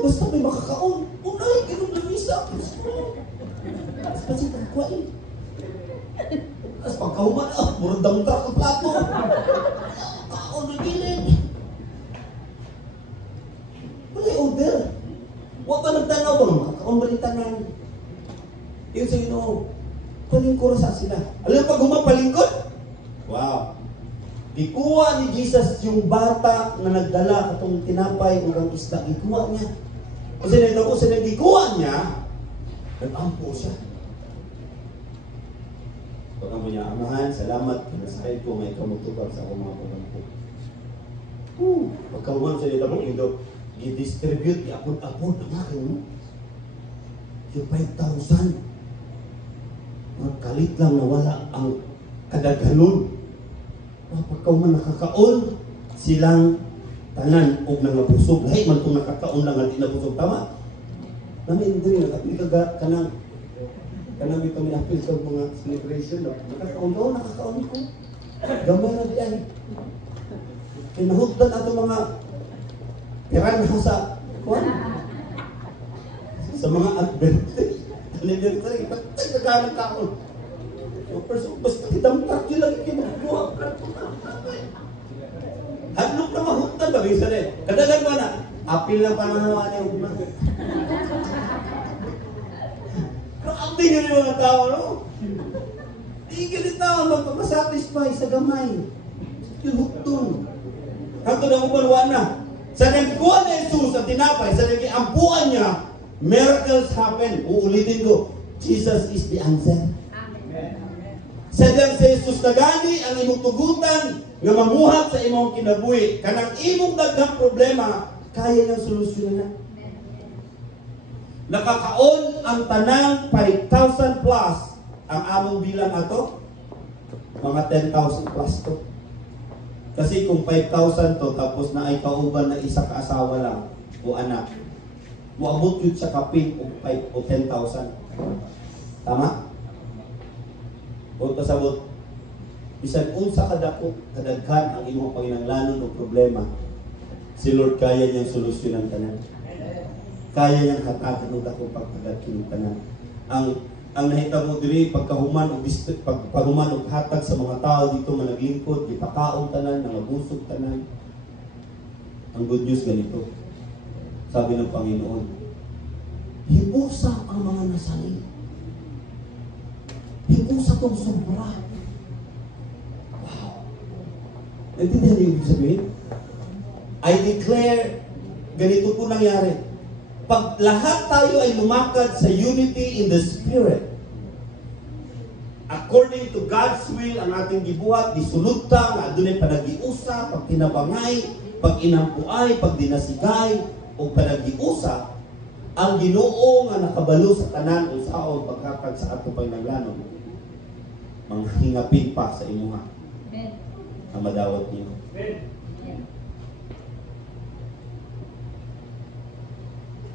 Basta may makakaon. Unay, ganun na misa. Tapos pa siya kagwain. Tapos pagkahuman, murang damdra ka plato. Kaon na gilid. Wala'y order. Huwag ba nagtanaw ba? Makakaon ba rin tanan? Yun sa Ginoo, palingkura sa sila. Alam pag humapalingkod? Wow. Ikuha ni Jesus yung bata na nagdala katong tinapay o ang isda. Ikuha niya. Kasi nito ko sa nagikuha niya, nag-ampo siya. Pag mo niya, Amahan, salamat. Kinasakay ko, may kamutubag sa akong mga pagkampo. Pagkahuman sa nito mo, i-distribute, i-apod-apod ang akin mo. Yung 5,000. Magkalit lang na wala ang kadaghanon. Pagkahuman nakakaon, silang tanan o mga busog. Lahat man itong nakakaon lang at di na busog. Tama? Namin din, nakapil ka kanang ito may apil sa mga celebration. Nakakaon daw, nakakaon ko. Gamay na diyan. Kinahugdan ato mga piranha sa mga anniversary. Ba't nagkakarang kaon? Yung person, basta kitang-tak yun lang kinukuha. Hadlok na mahugdan ba? Bisa rin. Kadagan ba na? Apil lang pananawa niya. Grabe nyo yung mga tao, no? Di ganit tao magpapasatisfy sa gamay. Yung hugtong. Kanto na umalwa na. Sa nagkuha na Jesus at tinapay, sa nag-ampuan niya, miracles happen. Uulitin ko, Jesus is the answer. Sa diyang sa Jesus na gani ang imong tugutan nga mamuhat sa imong kinabuhi. Kanang imong daghang problema, kaya nang solusyonan na. Nakakaon ang tanang 5,000 plus ang among bilang ato, mga 10,000 plus to. Kasi kung 5,000 to, tapos na ay kauban na isa ka asawa lang o anak, muabot yun sa kapit o 5 o 10,000. Tama? O kasabot, bisan unsa kadako kadaghan ang imong panginahanglanon o problema, si Lord kaya niyang solusyonan tanan. Kaya niyang hatagan og dakong pagpadakin tanan. Ang nahitabo diri pagkahuman og hatag sa mga tao dito nga naglingkod, gipakaon tanan, nangabusog tanan. Ang good news ganito. Sabi ng Panginoon, hibusa ang mga nasalig. Hibusa tong sobra. Wow. Naintindihan niyo ibig sabihin? I declare, ganito po nangyari. Pag lahat tayo ay lumakad sa unity in the Spirit, according to God's will, ang ating gibuhat, disulugta, nga adunay panagiusa, pag tinabangay, pag inampuay, pag dinasigay, o panagiusa, ang Ginoo nga nakabalo sa tanan o saon paghatag sa ato pangnaglanon, manghingapin pa sa imuha. Amen. Ang madawat niyo. Amen.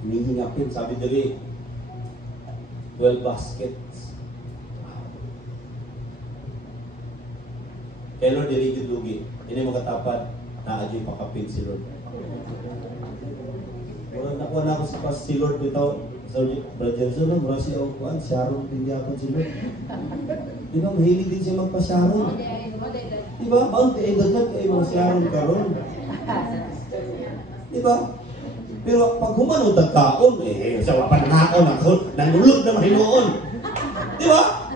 Hingapin, sabi dali, 12 baskets. Kaya Lord, dili yun lugi. Hindi mo katapat, naadyo pakapin si Lord. Nakuha na ako si Lord dito. Brother Zul, mura siya o kuhan, Sharon, hindi ako si Lord. Di ba, mahilig din siya magpa-Sharon. Di ba, baon kayo edad kayo mga Sharon karon. Di ba? Pero pag humanod ang taon, sa wapanangaon ako, nanulog na mahinoon. Di ba?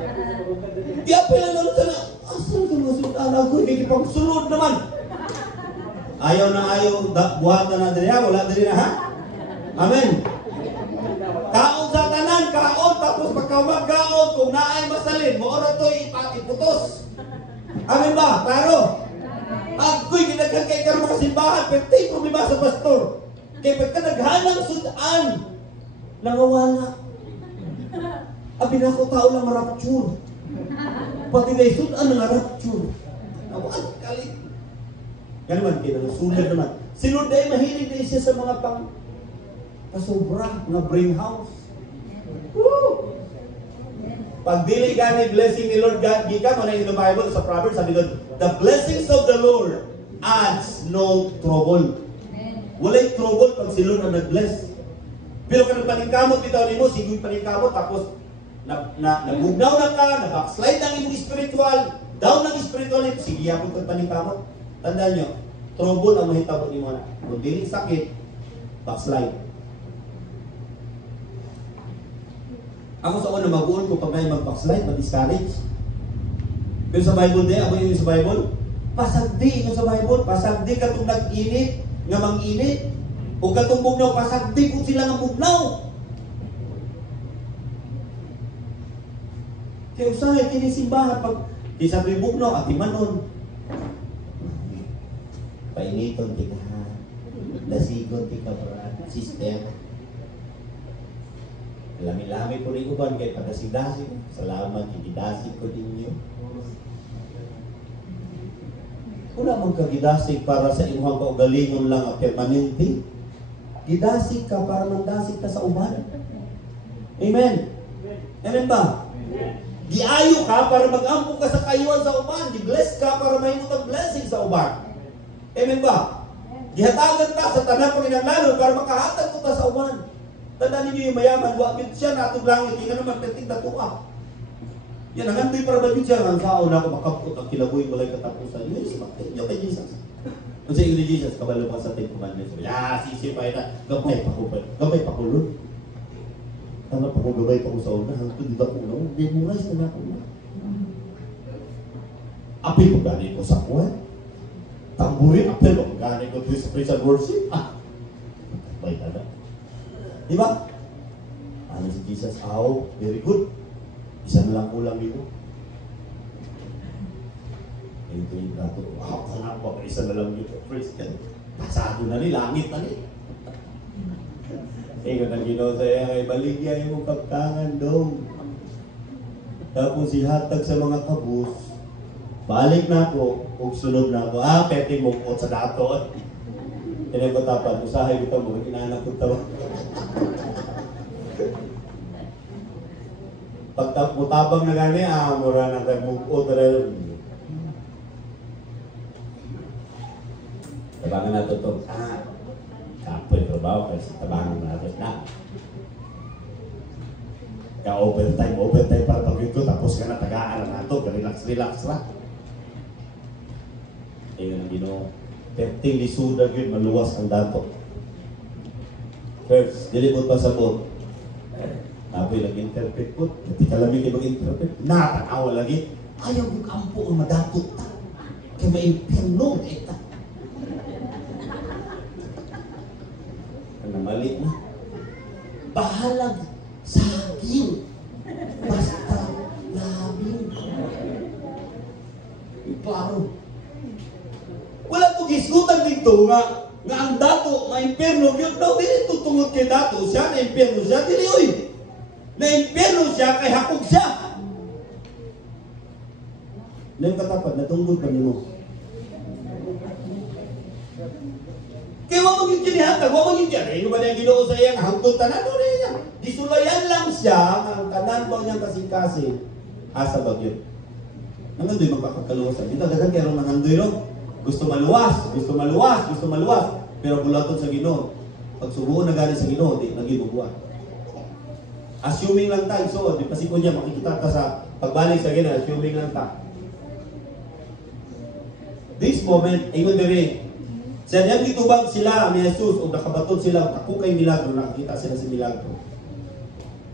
Di apa yung nanulog ka na, asan ka masundan ako, ikipagsunod naman. Ayaw na ayaw, buhatan na din yan, wala din na ha? Amen. Kaon sa tanan, kaon, tapos pagka magkaon, kung naay masalin, maura to iputos. Amen ba? Klaro? Ako'y ginaghan kay karoon mga simbahan, pero tayo problema sa pastor. Kaya pagka naghanang sudan, nangawala. Abi na ako tao lang marapture. Pati na sudan ng rapture. Nawala kalit. Yan naman, kaya nasulat naman. Si Lord ay mahilig din siya sa mga Pasobra, nga bring house. Woo! Pag dili gani blessing ni Lord God, gikan mo na in the Bible sa Proverbs, sabi doon, the blessings of the Lord adds no trouble. Walay trouble pag si Lord ang nag-bless. Pero kung paningkamot bitaw nimo, sigoy paningkamot, tapos nabugnaw na ka, na-backslide ang imong spiritual, down ang spiritual, sige yapon kang paningkamot. Tandaan nyo, trouble ang mahitabo nimo na. Kung dili sakit, backslide. Ako sa una, mag-uon ko pag may mag-backslide, mag-discourage. Pero sa Bible din, ako yun sa Bible, pasagdi yun sa Bible, pasagdi katong nag-init, nga mang-init, o katong bugnaw, pasagdi kung sila nga bugnaw. Kaya usahay, kinisimbahan, pag isabi bugnaw, at imanon. Painiton, tika ha. Lasigon, tika brad, sister. Lami-lami ko rin uban kay padasi-dasi. Salamat, ikidasi ko ninyo. Wala mong kagidasig para sa imuhang kaugalingon lang ang permanente. Gidasig ka para mandasig ka sa uban. Amen? Amen ba? Giayo ka para mag-ampo ka sa kayuan sa uban. Gi-bless ka para mahimot ang blessing sa uban. Amen ba? Gihatagan ka sa tanang Panginoon para makahatag ko ka sa uban. Tandaan ninyo yung mayaman, wapit siya na itong langit, hindi nga naman peting na tuwa. Yan, ang handoy para ba yun siya, ang sao na ako makapot, ang kilaboy, walay katapusan. Yun, sumakit nyo kay Jesus. Kung sa inyo ni Jesus, kabalo pa sa 10 commandments. Sisipay na, gabay pa ko, gabay pa ko, Lord. Tama pa ko, gabay pa ko sa una, hanggang hindi ba ko, no? Memorize na ako na. Apil mo gani ko sa kuwan. Tamburin, apil mo gani ko sa praise and worship. May tada. Diba? Ano si Jesus? Very good. Isa na lang kulang dito. Ito yung dato. Sana pa, isa na lang dito. Praise God. Pasado na ni, langit na ni. Kung ang Ginoo sa'yo, ay baligya yung kaptangan dong. Tapos ihatag sa mga kabus. Balik na ako, kung sunod na ako. Pwede mo po sa dato. Kaya ko tapat, usahay ko mo, inanak ko tawa. Pag mutabang na gani, mura na tayo move-out na rin. Tabangan na ito. Kapoy trabaho kasi tabangan na natin na. Overtime para pag-ito, tapos ka na tagaan na ito, relax lang. Ayun ang Ginoo. Perting lisuda yun, maluwas ang dato. First, dilipot pa sa boat. Apoy nag-interpret po. Ketika lamig kayo mag-interpret, natanawa lagi. Ayaw yung kampo ang madatot ta. Kaya may impyerno ita. Ang namali na. Bahalag sa akin. Basta labing. Klaro. Wala po gisgutan dito nga ang dato, nga impyerno, yun daw, dili tutungod kay dato siya, na impyerno siya, dili oy. Na impyerno siya, kay hakog siya. Na yung katapat, natungod pa niyo. Kaya wag maging kinihatag, wag maging kinihatag. Ano ba na yung Ginoo sa iyang hangtod tanan? Ano rin niya? Disulayan lang siya, ang tanan ba niyang kasing-kasing, asa bagyo. Nangandoy magpapagkaluwasan. Dito, dagan kayo ng nangandoy ron. Gusto maluwas. Pero bulaton sa Ginoo. Pag subuon na galing sa Ginoo, di nagibubuan. Assuming lang tayo. So, di pa si Kunya, makikita ka sa pagbalik sa Ginoo, assuming lang tayo. This moment, ingon diri. Sa diyang gitubag sila ni Jesus, o nakabaton sila, takukay milagro, nakakita sila sa milagro.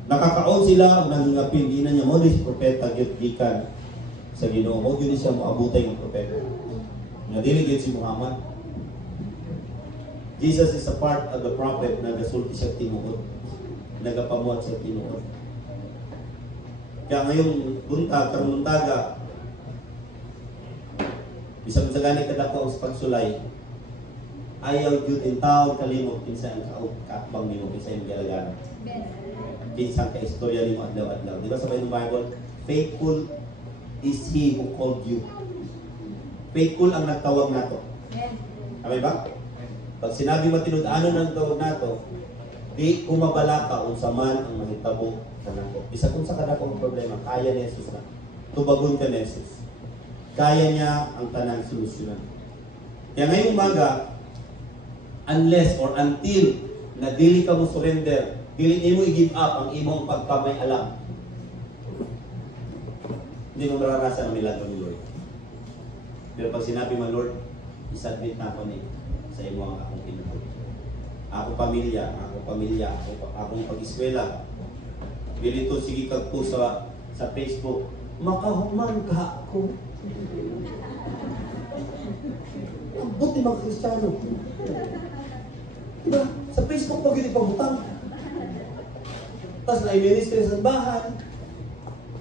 Nakakaon sila, o nanghingapin, di na niya mo, si propeta, gikan sa Ginoo. O yun siya moabutay ng propeta. Nadiligid si Muhammad. Jesus is a part of the prophet na gasulti siya tinuod. Nagapamuat siya tinuod. Kaya ngayong buntag, karuntaga, bisag sa ganit kadako ang pagsulay, ayaw yun in taon kalimot, kinsa ang katbang nimo, kinsa yung galagana. Kinsa ka istorya nimo adlaw-adlaw. Di ba sa Bible? Faithful is He who called you. Faithful ang nagtawag nato. Amen ba? Pag sinabi matinud-anon ang tawag nato, Di kumabala ka unsa man ang mahitabo kanako. Bisag unsa kanako ang problema, kaya ni Jesus na. Tubagon ka ni Jesus. Kaya niya ang tanang solusyonan. Kaya ngayong umaga, unless or until na dili ka mo surrender, dili imo i-give up ang imong pagkamay alam, hindi mo mararanasan ang milagro ni Lord. Pero pag sinabi mo, Lord, isubmit na ako ni sa imo ang akong pinag akong pamilya, akong pag-eskwela. Bilito sige kag po sa Facebook, makahuman ka ako. Ang buti mga Kristiyano. Diba? Sa Facebook pag hindi pabutang. Tapos na-ministry sa bahan.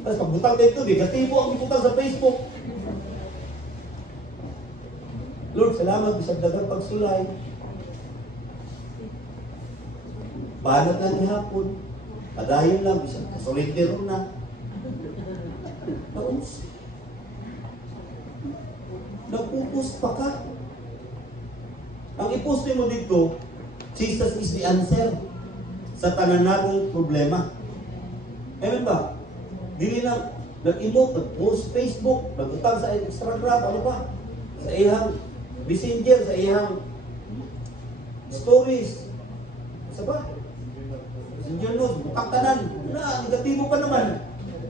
Tapos pagbutang dito, negatibo ang ibutang sa Facebook. Lord, salamat bisag dagang pagsulay. Banat lang ihapon. Padayon lang, bisag kasolidero na. Naunsi. Nagpupus pa ka. Ang ipost mo dito, Jesus is the answer sa tanan natong problema. Amen ba? Dili na nag-emote, nag-post Facebook, nag-utang sa Instagram, ano pa? Sa iyang Messenger, sa iyang stories. Sa ba? Messenger notes, bukang tanan. Na, negatibo pa naman.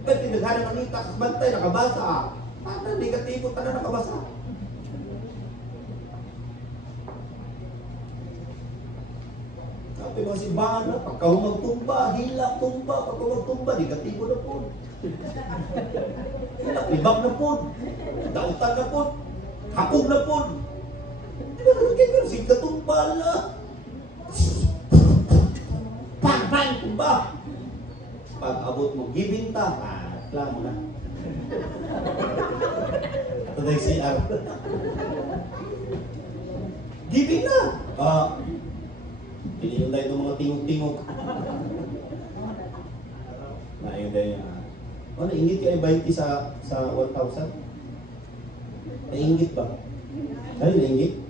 Pero tinaghanang ang itak, bantay, nakabasa. Paano, negatibo tanan nakabasa. Sabi mga simbahan na, pagka humagtumba, hilak tumba, pagka humagtumba, negatibo na po. Hilak, libak na po. Dautan na po. Hakog na po. Di ba naman kayo, sige tumba na. Pag-bang tumba. Pag abot mo, giving ta, lang mo na. Ito na yung CR. Giving na. Piliyon tayo itong mga tingog-tingog. Naayun tayo yung nainggit kayo 20 sa 1,000? Nainggit ba? Ano nainggit?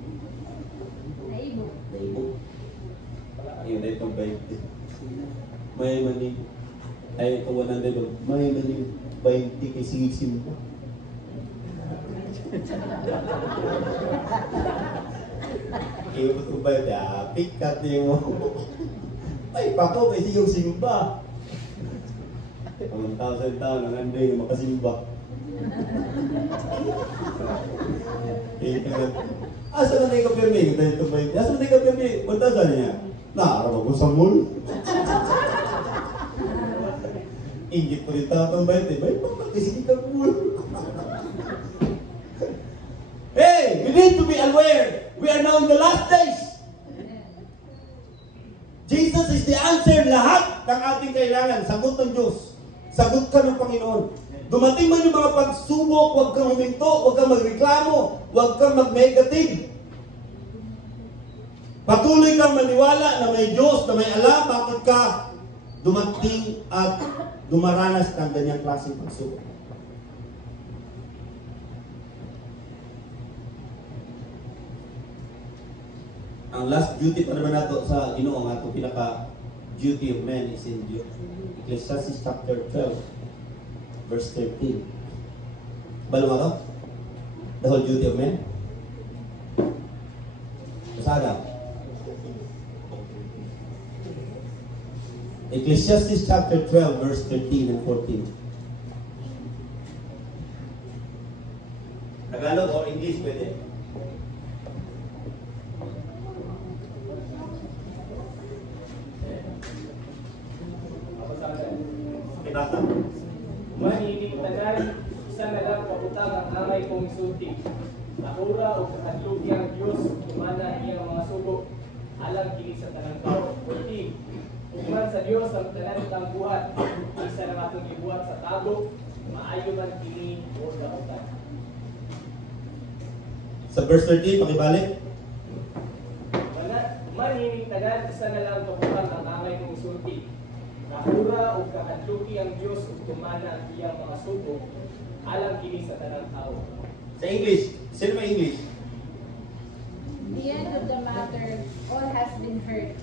Naibo. Naibo. Ayun tayo itong 20. May maning. Ay, ito 100. May maning 20 kay sigisim mo. Iwot ko ba yun? Pikat niyo mo. Ay, pa ko, may siyong simba. 1,000 taon, nanganday na makasimba. Asa na tayo kapirmi? Asa na tayo kapirmi? 1,000 niya? Naaraw ko sa mall. Ingit ko rin tapang ba yun? May pagkakising ka mall. Hey, we need to be aware. We are now in the last days. Jesus is the answer. Lahat ng ating kailangan. Sagot ng Diyos. Sagot ka ng Panginoon. Dumating man yung mga pagsubok, huwag kang huminto, huwag kang magreklamo, huwag kang mag-negative. Patuloy kang maniwala na may Diyos, na may alam, bakit ka dumating at dumaranas ng ganyang klaseng pagsubok. Ang last duty pa naman nato sa Ginoo nga itong pinaka duty of man is in Ecclesiastes chapter 12 verse 13. Balo nga to? The whole duty of man? Masaga. Ecclesiastes chapter 12 verse 13 and 14. Tagalog or English pwede? Maninig tanan, isa na lang pabutang ang amay kong isulti. Nakura o katlugi ang Diyos, kumana iyang mga sugo, alang kini sa tanang tao. 14. Ugman sa Diyos ang tanan ng buhat, isa na atong ibuhat sa tago, maayo man kini o dautan. Sa verse 13, pakibalik. Maninig tanan, isa na lang pabutang ang amay kong isulti. Nakura o kahadluki ang Diyos ug kumana ang iyang mga sugo, alang kini sa tanang tao. Sa English, sino may English? The end of the matter, all has been heard.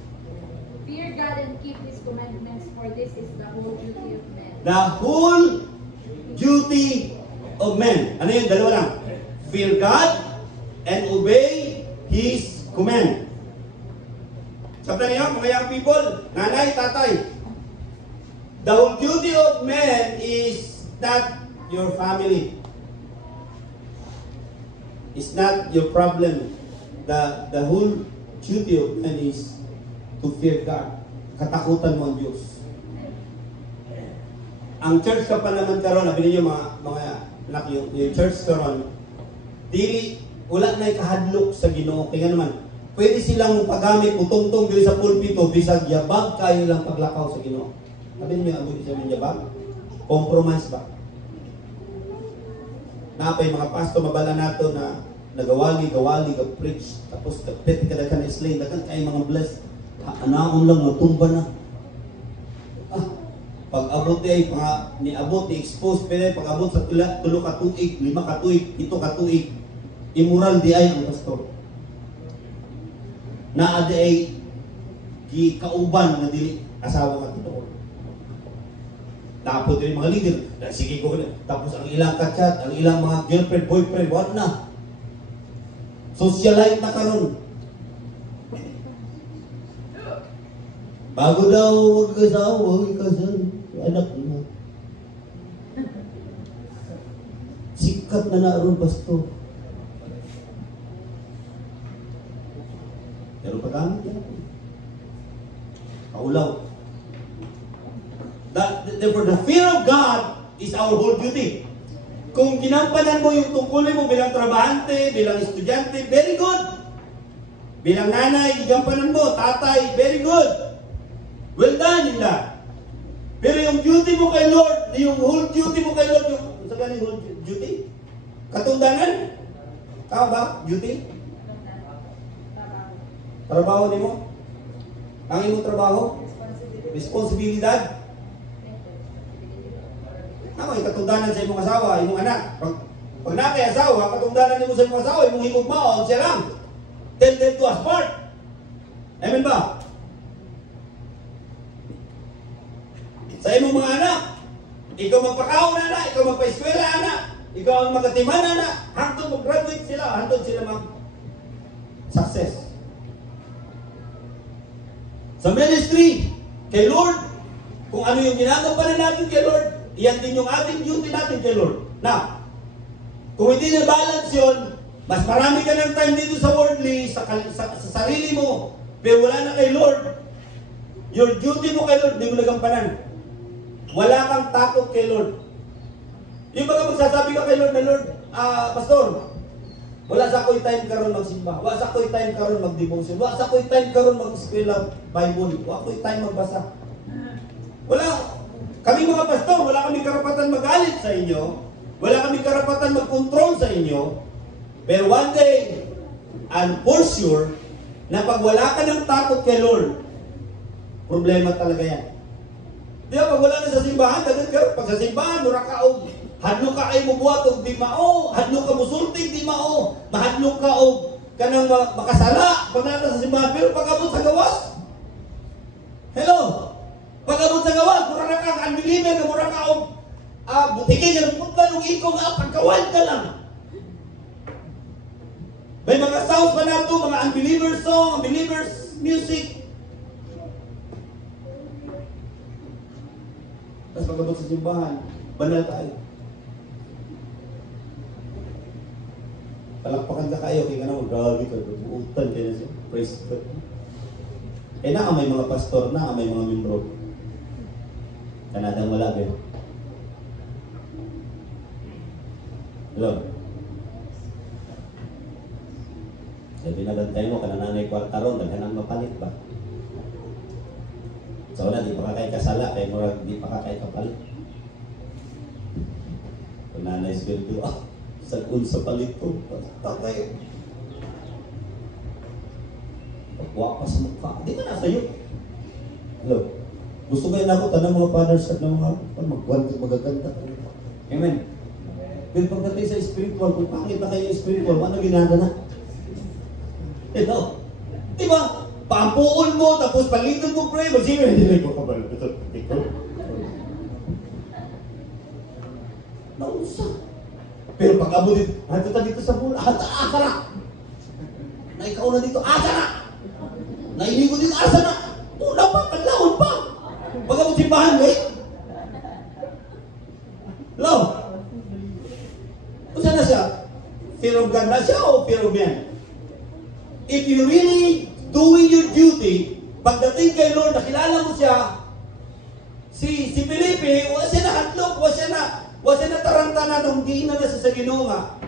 Fear God God and keep His commandments, for this is the whole duty of men. The whole duty of men. Ano yun? Dalawa lang. Fear God and obey His command. Sabi niyo, mga young people, nanay, tatay, the whole duty of men is not your family. It's not your problem. The whole duty of man is to fear God. Katakutan mo ang Diyos. Ang church ka pa naman karon, sabi niyo mga anak, yung church karon, dili wala na ikahadlok sa Ginoo. Kaya naman, pwede silang pagamit putong-tong dili sa pulpito bisag yabag kayo lang paglakaw sa Ginoo. Sabi niyo, abot sa yabag? Compromise ba? Napay mga pastor mabala nato na nagawali, ga-preach, tapos kapit kada ka na-explain, dagan kay mga bless, anaon lang, matumba na. Pag-abot ay niabot, ni-expose, pero pag-abot sa tulo ka tuig, 5 ka tuig, 7 ka tuig, immoral di ay ang pastor. Naa di ay gikauban na dili asawa ka tinoon. Tapos din mga leader, sige ko na. Tapos ang ilang kachat, ang ilang mga girlfriend, boyfriend, wala na. Socialite na karon. Bago daw mag-asawa, ikasal, anak mo. Sikat na naroon, pastor. Pero pag-amit yan. Kaulaw. Therefore, the fear of God is our whole duty. Kung ginampanan mo yung tungkulin mo bilang trabahante, bilang estudyante, very good. Bilang nanay, gigampanan mo, tatay, very good. Well done in that. Pero yung duty mo kay Lord, yung whole duty mo kay Lord, yung sa galing whole duty? Katungdanan? Tama ba? Duty? Trabaho ni mo? Ang imong trabaho? Responsibilidad? Ako, katungdanan sa imong asawa, imong anak. Pag nakay asawa, katungdanan mo sa imong asawa, imong higugmaon, siya lang. Tell them to us part. Amen ba? Sa imong mga anak, ikaw magpakaon na anak, ikaw magpa-eskwela anak, ikaw ang magatiman anak, hangtod mag-graduate sila, hangtod sila mag-success. Sa ministry, kay Lord, kung ano yung ginagampanan natin kay Lord, yan din yung ating duty natin kay Lord. Now, kung hindi na-balance yun, mas marami ka ng time dito sa worldly, sa sarili mo, pero wala na kay Lord, your duty mo kay Lord, hindi mo nagampanan. Wala kang takot kay Lord. Yung mga magsasabi ka kay Lord na Lord, Pastor, wala sa ako'y time karon magsimba, wala sa ako'y time karon mag-devotion, wala sa ako'y time karon mag-eskwela Bible, wala ako'y time magbasa. Wala. Kami mga pastor, wala kami karapatan magalit sa inyo, wala kami karapatan mag-control sa inyo, pero one day, and for sure, na pag wala ka ng takot kay Lord, problema talaga yan. Di ba, pag wala na sa simbahan, dagat ka, pag sa simbahan, mura ka o, hadlo ka ay mubuhat o di mao, hadlo ka musultig di mao, mahadlo ka o kanang makasala, pag nasa sa simbahan, pero pag abot sa gawas, hello, pag abot sa gawas, mura na kang unbeliever, na mura ka o, butikin, na punta nung ikaw nga, pagkawan ka lang. May mga sounds pa na ito, mga unbeliever song, unbelievers music. Tapos pagkabot sa simbahan, banal tayo. Palakpakan ka kayo, kaya ka naman, grabe ka, buutan kayo na siya. Praise God. Eh na may mga pastor na, may mga membro. Kanadang wala kayo. Hello? Sabi na bantay mo, kanananay kwarta ron, daghan ang mapalit ba? So na, di pa ka kay kasala, kay murag, di pa ka kay kapalit. Kung nanay spirito, sagun sa palit ko, takay. Pagwapas mo ka, di ka na sa'yo. Hello? Gusto kayo na ako, tanang mga fathers at ng mga magaganda. Amen? Pero pagdating sa spiritual, kung pangit na kayo spiritual, ano ginagawa na? Hello? Diba? Paampuon mo, tapos palingkod mo pray, magsino, hindi ko kabalo. Ito. Nausa. Pero pag abo dito, dito sa mula, asa na! Na ikaw na dito, asa na! Nailigo dito, asa na! Una pa, kanlaon pa! Pag abo simbahan, wait! Hello? Kung saan na siya? Fear of God na siya o fear of man? If you really doing your duty, pagdating kay Lord, nakilala mo siya, si Felipe, wala siya na hatlok, wala siya na tarantana nung giinan na siya sa Ginoo nga.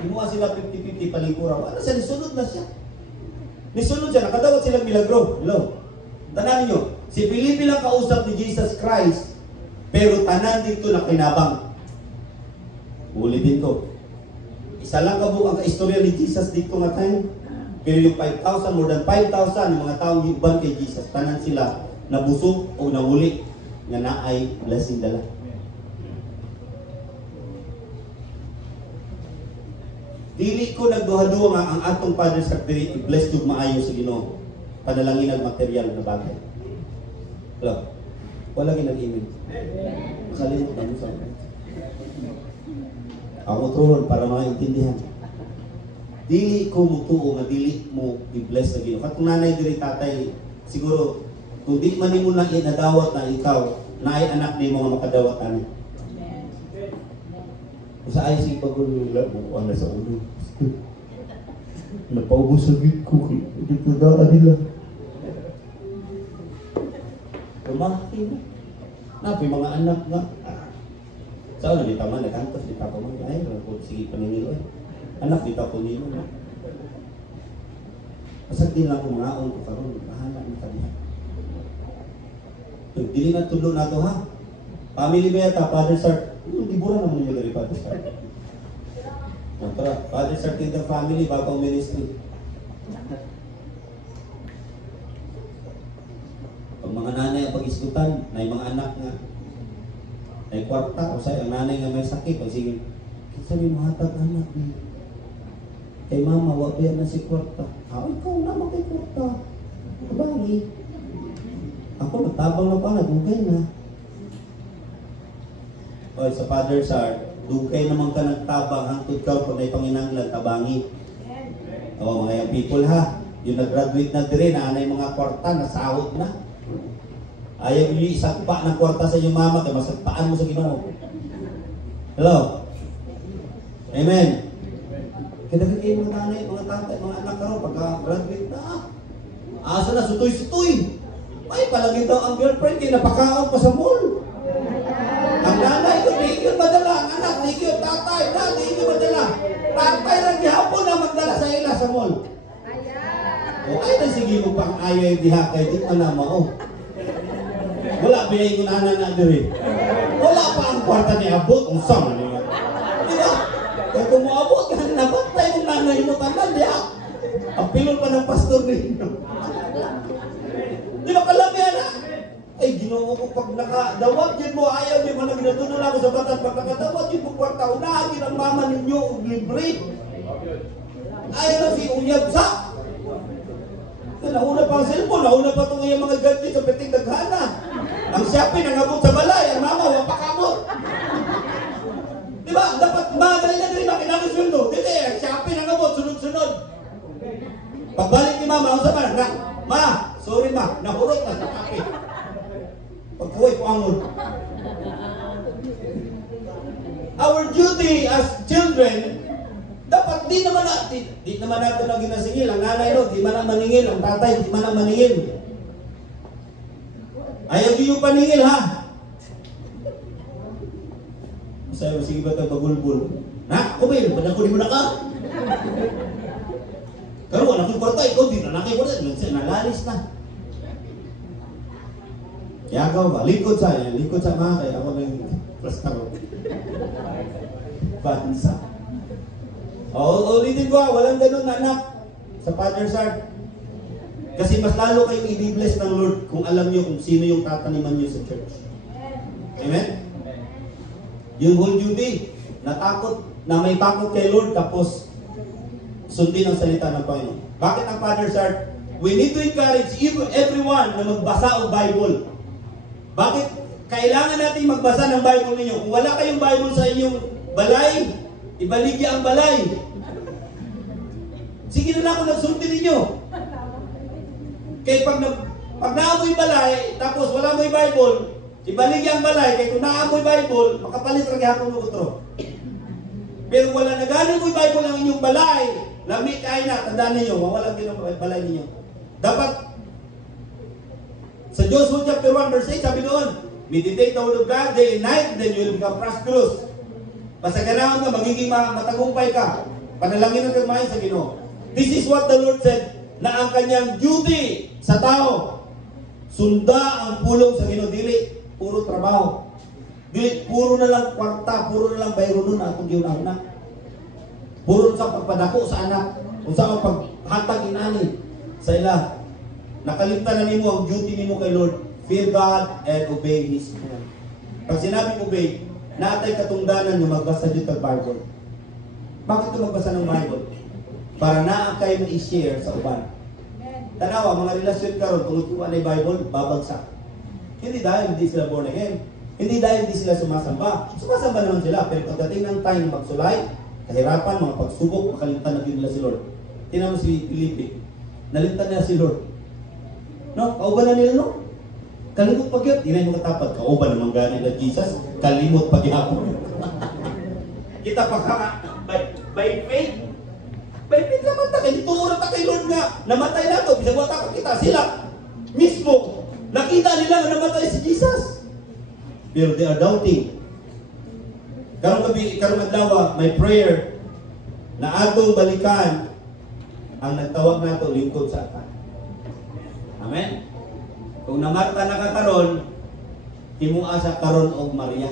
Ginuha sila 50-50 palingkuraw. Ano siya, nisunod na siya. Nisunod siya, nakadawat silang milagro. Hello? Tanan niyo, si Felipe lang kausap ni Jesus Christ, pero tanan dito na kinabang. Ulitin ko. Isa lang kabuk ang kaistorya ni Jesus dito nga tayo. Pero yung 5,000, more than 5,000, yung mga taong iban kay Jesus, tanan sila nabusog o nanguli nga naay blessing dala. Dili ko nagduha-duha nga ang atong Father sa i-bless yung maayo sa Ginoo. Panalangin ang material na bagay. Hello? Wala ginag-email. Makalimot na mo sa akin. Ako tuhon para maintindihan. Dili ko mutuo nga dili mo i-bless sa Ginoo. Katong nanay diri tatay, siguro kung di man nimo na inadawat na ikaw, naay anak nimo nga makadawat ani. Sa ay si pagulula mo ana sa ulo. Napaubos sa gid ko dito daan nila. Kumahin. Napi mga anak nga. Sa ano dito man nakantos dito pa man ay sige paningil ay. Anak dito ko nino. Pasag din lang kumaon ko karon bahala na kaniya. Dili na tulo na to ha. Family ba yata, Father Sir? Libura naman yung dari Father Sir. Tara, Father Sir Kingdom Family, bagong ministry. Pag mga nanay ang pag-iskutan, na yung mga anak nga, na kwarta, o sa'yo, ang nanay nga may sakit, o sige, sabi mo hatag anak ni kay mama, wag yan na si kwarta. Ikaw naman kay kwarta. Kabangi. Ako, nagtabang na pa, nagugay na. O, sa Father Sir, dugay naman ka nagtabang, hangtod ka pag may panginanglan, tabangi. O, mga young people ha, yung nag-graduate na dire, na anay mga kwarta, nasahod na. Ayaw yung isagpa ng kwarta sa inyong mama, kaya masagpaan mo sa Ginoo. Hello? Amen. Kaya kayo mga nanay, mga tatay, mga anak ka rin, pagka-graduate na, asa na, sutoy-sutoy. Ay, palagi daw ang girlfriend, kaya napakaon pa sa mall. Ang nanay ko, di yun madala. Ang anak, di yun tatay. Di yun madala. Tatay lang gihapon na magdala sa ila sa mall. O ay na sige mo pang ayaw yung dihakay. Di man na mao. Wala binay ko na diri. Wala pa ang kwarta ni abot. Ang sama niya. Diba? Kaya kung mo abot, nabatay yung nanay mo tanan. Di ah. Ang pilon pa ng pastor ninyo. Di ba kalamihan na? Ay, Ginoo ko pag nakadawat yun mo, ayaw yun mo na ginatunan ako sa batas. Pag nakadawat yun mo kwarta, unahagin ang mama ninyo, libre. Ayaw na si Uyab sa. Nauna pa ang cellphone, nauna pa itong mga gadget sa peting daghana. Ang Shopee nangabot sa balay, ang mama, wapakamot. Diba? Dapat madali na rin makinamit sweldo. Dito ang Shopee nangabot, sunod-sunod. Pagbalik ni mama, ako sa parang, ma, sorry ma, nahurot na sa Shopee. Pagkuhay ko angon. Our duty as children, dapat di naman natin na ginasingil. Ang nanay no, di man na maningil. Ang tatay, di man na maningil. Ayaw di yung paningil ha. Sayo, sige ba ito bagulbul? Na, kumil, panakuli mo na ka. Pero wala kong kwarta, ikaw di na nakikwarta. Nalalis na. Yagaw ba? Likod sa mga kaya ako ng plastaro. Bansa. Ulitin ko walang ganun na anak sa Father's Heart. Kasi mas lalo kayong i-bless ng Lord kung alam nyo kung sino yung tataniman nyo sa church. Amen? Yung whole duty, natakot, na may takot kay Lord tapos sundin ang salita ng Panginoon. Bakit ang Father's Heart? we need to encourage everyone na magbasa ng Bible. Bakit kailangan natin magbasa ng Bible ninyo? Kung wala kayong Bible sa inyong balay, ibaligya ang balay. Sige na lang kung nagsulti ninyo. Kaya pag naamoy balay, tapos wala mo'y Bible, ibaligya ang balay. Kaya kung naamoy Bible, makapalit rin hapon mo utro. Pero wala na galing mo'y Bible ang inyong balay, lamig ay na, tandaan ninyo, mawalang din ang balay ninyo. Dapat, sa Joshua chapter 1 verse 8, sabi doon, meditate the word of God day and night, then you will become prosperous. Basta ganahan ka, magiging matagumpay ka. Panalangin ang kagmahin sa Ginoo. This is what the Lord said, na ang kanyang duty sa tao, sunda ang pulong sa Ginoo. Dili, puro trabaho. Dili, puro na lang kwarta, puro na lang bayro nun atong giunahuna. Puro sa pagpadako sa anak, kung saan paghatag inani sa ila. Nakalimtan na nimo ang duty nimo kay Lord. Fear God and obey His command. Pag sinabing obey, naatay katungdanan na magbasa dito ng Bible. Bakit ka magbasa ng Bible? Para na kayo ma-share sa uban. Tanawa, mga relasyon karon kung ituwa na yung Bible, babagsak. Hindi dahil hindi sila born again. Hindi dahil hindi sila sumasamba. Sumasamba naman sila, pero pagdating ng time na magsulay, kahirapan, mga pagsubok, makalimutan na nila si Lord. Tingnan mo si Felipe. Nalimtan na si Lord. No? Kauban na nila, no? Kalimot pagyap. Tinay mo katapat. Kauban naman gani na Jesus. Kalimot pagyap. Kita pa ka, by faith. By faith naman ta. Kaya ituro ta kay Lord nga. Namatay na ito. Bisag wata ka kita. Sila mismo. Nakita nila na namatay si Jesus. Pero they are doubting. Karong adlaw, may prayer na atong balikan ang nagtawag nato lingkod sa atan. Amen. Kung namarta na ka karon, himua sa karon og Maria.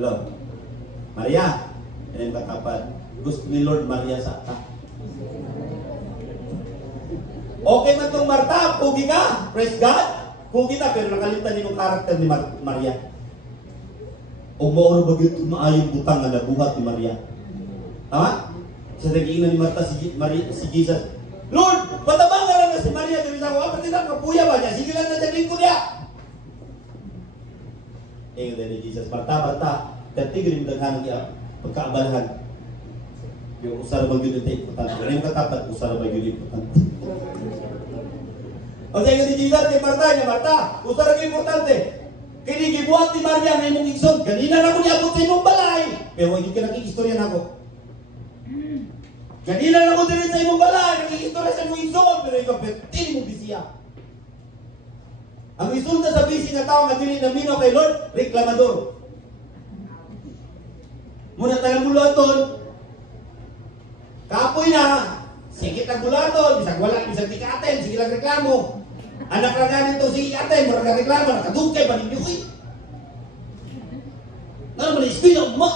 Lord, Maria, yan ang katapat. Gusto ni Lord Maria sa atan. Okay man itong Marta, pugi ka. Praise God. Pugi na, pero nakalimutan din yung karakter ni Maria. O mauro ba ito maayong butang na nabuhat ni Maria? Tama? Sa nag-iinan ni Marta si Jesus. Lord, patabangan na si Maria. Dili sa ako, apatid na, kapuya ba niya? Sige lang na siya lingkod niya. Ngayon ni Jesus, Marta, katigil yung daghanang niya, pagkaabalahan. Yung usara ba yun ito importante? Ganun yung katapat, usara ba yun importante? O sa ni Jesus, kay Marta, usara ba importante? Kinigibuhat ni Maria na imong igsod. Ganina na ko niabot sa imong balay. Pero hindi ka nag-iistorya na ako. Ganina na ko din sa imong balay. Nag-iistorya sa imong igsod. Pero ikaw, pwede mo bisiya. Ang isulta sa bisi nga tao nga dili na minaw kay Lord, reklamador. Muna talang bulaton. Kapoy na. Sikit ang bulaton. Bisag wala, bisag tikaten. Sige lang reklamo. Anak na ganito si ate, marang reklamo, nakadugkay pa ninyo. Uy! Ano man, ispila mo?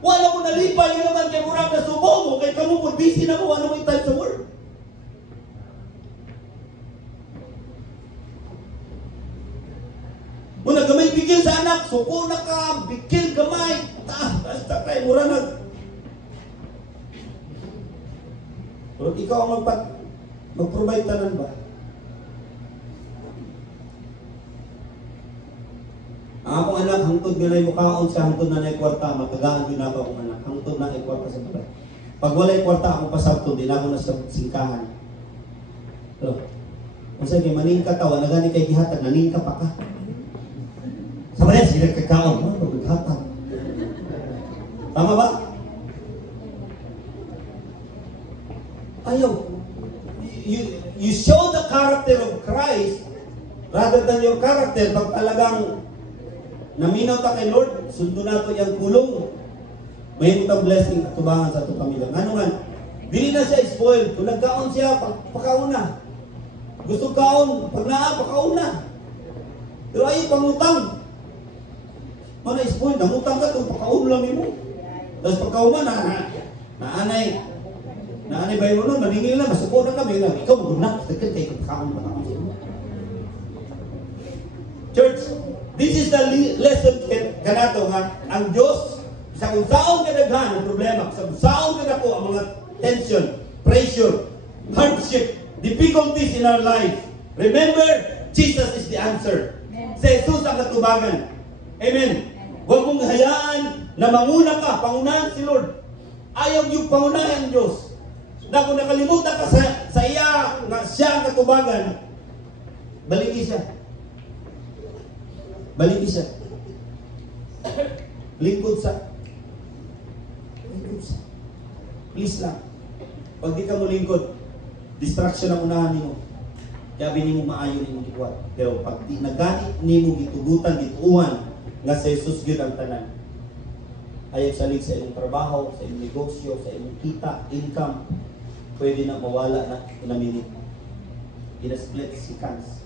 Wala mo nalipay, yun naman kay murang na subo mo, kay kamupod, busy na mo, ano mo yung time sa work? Muna gamay bigil sa anak, suko na ka, bigil gamay, basta kay murang nag... Pero ikaw ang mag-provide tanan ba? Ang akong anak, hangtod nga na mukhaon sa hangtod na na kwarta, matagaan din ako akong anak, hangtod na kwarta sa balay. Pag walay kwarta, akong pasabto, di na ako na sa singkahan. So, kung sa'yo, maningka tawa, nagani kay gihatag, naningka pa ka. Sa balay, sila kakaon, maghatag. Tama ba? Ayaw. You show the character of Christ rather than your character. Pag talagang naminaw ta kay Lord, sundo na ito yung kulong. May itong blessing at tubangan sa itong pamilya. Ano nga? Dili na siya spoiled. Kung nagkaon siya, pakaon na. Gusto kaon, pag pakaon na. Pero ay, pangutang. Mana spoiled, namutang ka kung pakaon lang mo. Tapos pagkaon man, naanay ba yun nun, maningil na, masuko na kami lang. Ikaw magunak, dagkan kayo pagkaon ba naman siya. Church, this is the lesson kanato nga, ang Diyos, sa kung saan ka naghan ang problema, sa kung saan ka na po ang mga tension, pressure, hardship, difficulties in our lives, remember, Jesus is the answer. Sa Jesus ang katubagan. Amen. Huwag mong hayaan na manguna ka, pangunahan si Lord. Ayaw yung pangunahan ang Diyos. Na kung nakalimutan ka sa iya, na siya ang katubagan, baliki siya. Baliki siya. Lingkod sa. Lingkod sa. Please lang. Pag di ka mo lingkod, distraction ang unahan mo. Kaya bini mo maayo ni mong ikuwat. Pero pag di nagani ni mo gitugutan, gituuhan, nga sa Jesus yun ang tanan. Ayaw salig sa iyong trabaho, sa iyong negosyo, sa iyong kita, income, pwede na mawala na in a minute. In a split seconds.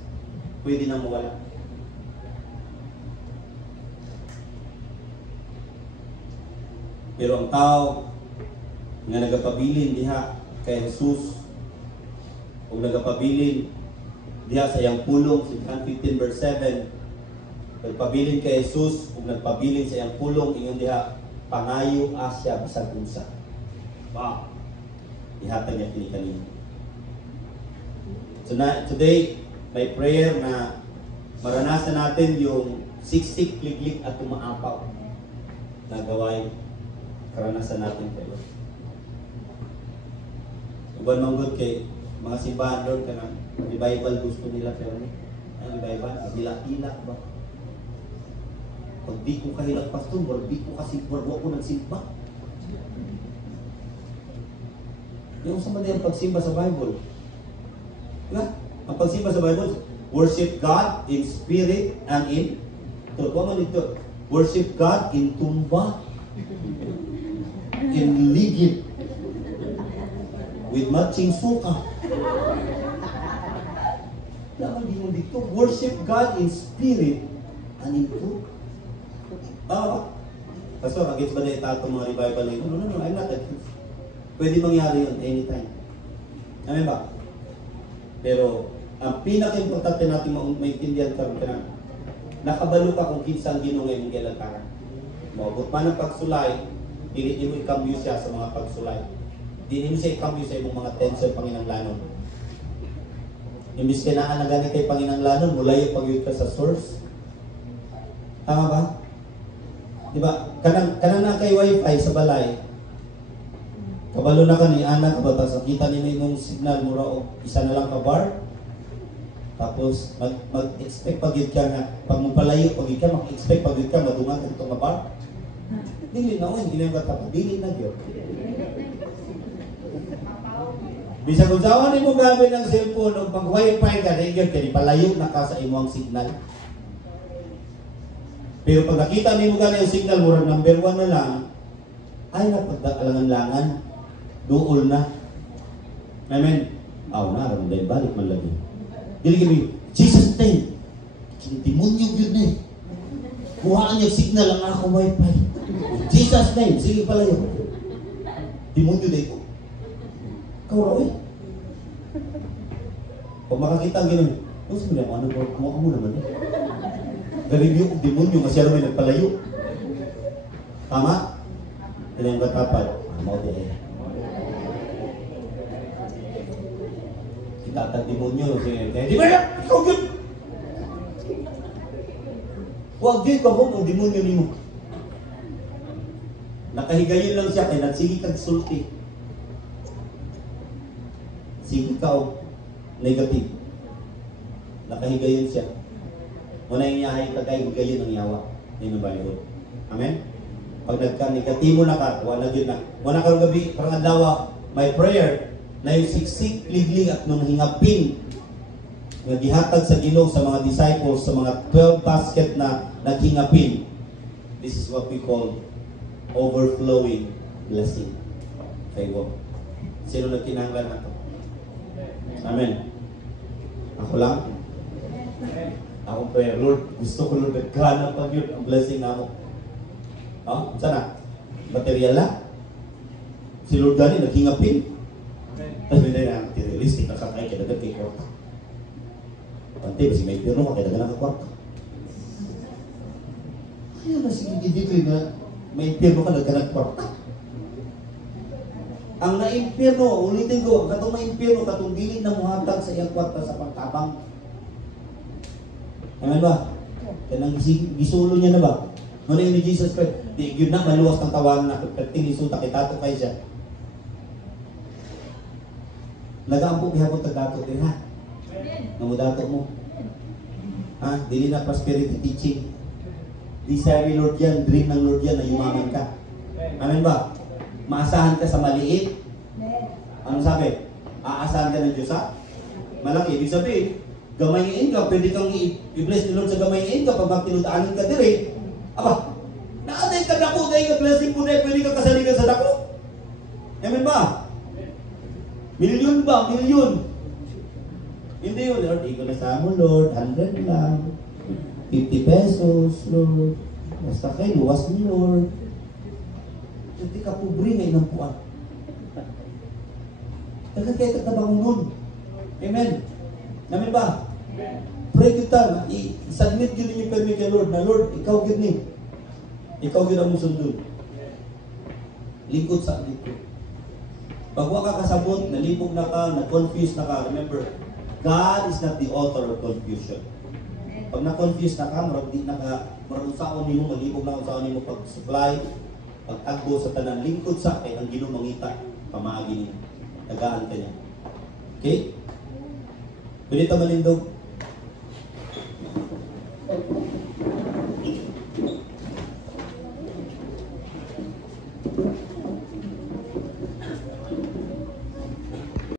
Pwede na mawala. Pero ang tao nga nagapabilin diha kay Jesus o nagapabilin diha sa iyang pulong, John 15 verse 7, nagpabilin kay Jesus o nagpabilin sa iyang pulong, ingon diha, pangayo asya bisag unsa. Wow! Ihatag niya kini-kanina. So today, may prayer na maranasan natin yung siksik, liglig at umaapaw na gawain karanasan natin kayo. Uban mang good kay mga simbahan Lord ka ng revival gusto nila pero ang revival, hilak-hilak ba? Pag di ko kahilak pastor, di ko kasi ko nagsimba. Yung sa mga pagsimba sa Bible. Diba? Ang pagsimba sa Bible, worship God in spirit and in truth. Huwag man ito. Worship God in tumba, in ligid, with matching suka. Naman di mo dito. Worship God in spirit and in truth. Pastor, against ba na itato mga revival na yun? No, I'm not against. Pwede mangyari yun anytime. Amen ba? Pero, ang pinaka-importante natin maintindihan karon ka na, nakabalo ka kung kinsa ang ginungay mong gilantaran. Maabot man ang pagsulay, hindi mo ikambyo siya sa mga pagsulay. Hindi mo siya ikambyo sa ibang mga tension Panginanglanon. Imbis kinaan na gani kay Panginanglanon, mula yung pagyud ka sa source. Tama ba? Diba? Kanang na kay wifi sa balay, kabalo na ka ni anak, kabatas, kita nila yung signal mo raw, isa na lang ka bar, tapos mag-expect pag-yun ka nga, pag mong pag-yun ka, mag-expect pag-yun ka, madungan ka itong bar. Dili na, hindi na yung katapat, dili na yun. Bisag kung sawan mo gamit ng cellphone, o pag wifi ka, nagyan ka, palayo na ka sa imong signal. Pero pag nakita mo gani yung signal, murag number 1 na lang, ay napagdakalangan-langan, duol na. Amen. Aw na, ramon dahil balik man lagi. Dili kami, Jesus name, kinitimunyog yun eh. Kuhaan niya signal ang ako wifi. Jesus name, sige pala yun. Timunyog na ito. Kauraw eh. Pag makakita ang gano'n, sabi niya, ano naman eh. Galing yung demonyo kasi alam mo nagpalayo. Tama? Ito yung katapad. Mau din eh. Itatag demonyo. Di ba yan? Ikaw yun! Huwag yun ka kung ang demonyo ni mo. Nakahigayin lang siya kaya nagsigi kag sulti. Sige ka o negative. Nakahigayin siya. Muna yung yahay kagay, gayon ang yawa. Yun ang Bible. Amen? Pag nagka-negatibo na ka, wala yun na. Muna karong gabi, parang adlaw, my prayer, na yung siksik, liglig at nung hingapin, na gihatag sa Ginoo sa mga disciples, sa mga 12 basket na naghingapin. This is what we call overflowing blessing. Favor. Sino nagkinahanglan na ito? Amen. Ako lang? Akong prayer, Lord, gusto ko Lord, nagkana pag yun ang blessing na ako. Sana? Material na? Si Lord gani, naghingapin. Tapos may dahil na materialistic, nakakay, kaya dagat kay kwarta. Pante, kasi may piro ka, kaya dagat nakakwarta. Kaya na sige dito na may piro ka, dagat kwarta. Ang na-impyerno, ulitin ko, katong na-impyerno, katong dili na muhatag sa iyang kwarta sa pagtabang. Amen ba? Kanang gisulo niya na ba? Ano yung ni Jesus Christ? Di yun na, maluwas ng tawanan na pertinisuta kay tato kay siya. Nag-aampo gihapon tag-dato din ha? Namudato mo. Ha? Dili na prosperity teaching. Desire ni Lord yan, dream ng Lord yan na yumaman ka. Amen ba? Maasahan ka sa maliit. Anong sabi? Aasahan ka ng Diyos ha? Malaki. Ibig sabihin, gamay ng income, pwede kang i-bless ni Lord sa gamay ng income pag magtinutaanan ka dire. Aba, naatay ka dako, dahil ka blessing po dahil pwede ka kasaligan sa dako. Amen ba? Milyon ba? Milyon. Hindi yun, Lord, ikaw na sa mo, Lord, 100 lang. 50 pesos, Lord. Basta kayo, luwas ni Lord. Hindi ka pobre ngayon ng puwan. Dagan kayo katabangon nun. Amen. Namin ba? Pray kita, i-submit yun ninyo kami kay Lord, na Lord, ikaw gid ni. Ikaw gid ang musundon. Lingkod sa lingkod. Pag wala ka kasabot, nalipog na ka, na-confuse na ka, remember, God is not the author of confusion. Pag na-confuse na ka, marag di na ka, marag usaon nimo, malipog na usaon nimo pag-supply, pag-agbo sa tanan, lingkod sa kay ang Ginoo mangita, pamaagi niya. Tagaan ka niya. Okay? Pwede ito malindog.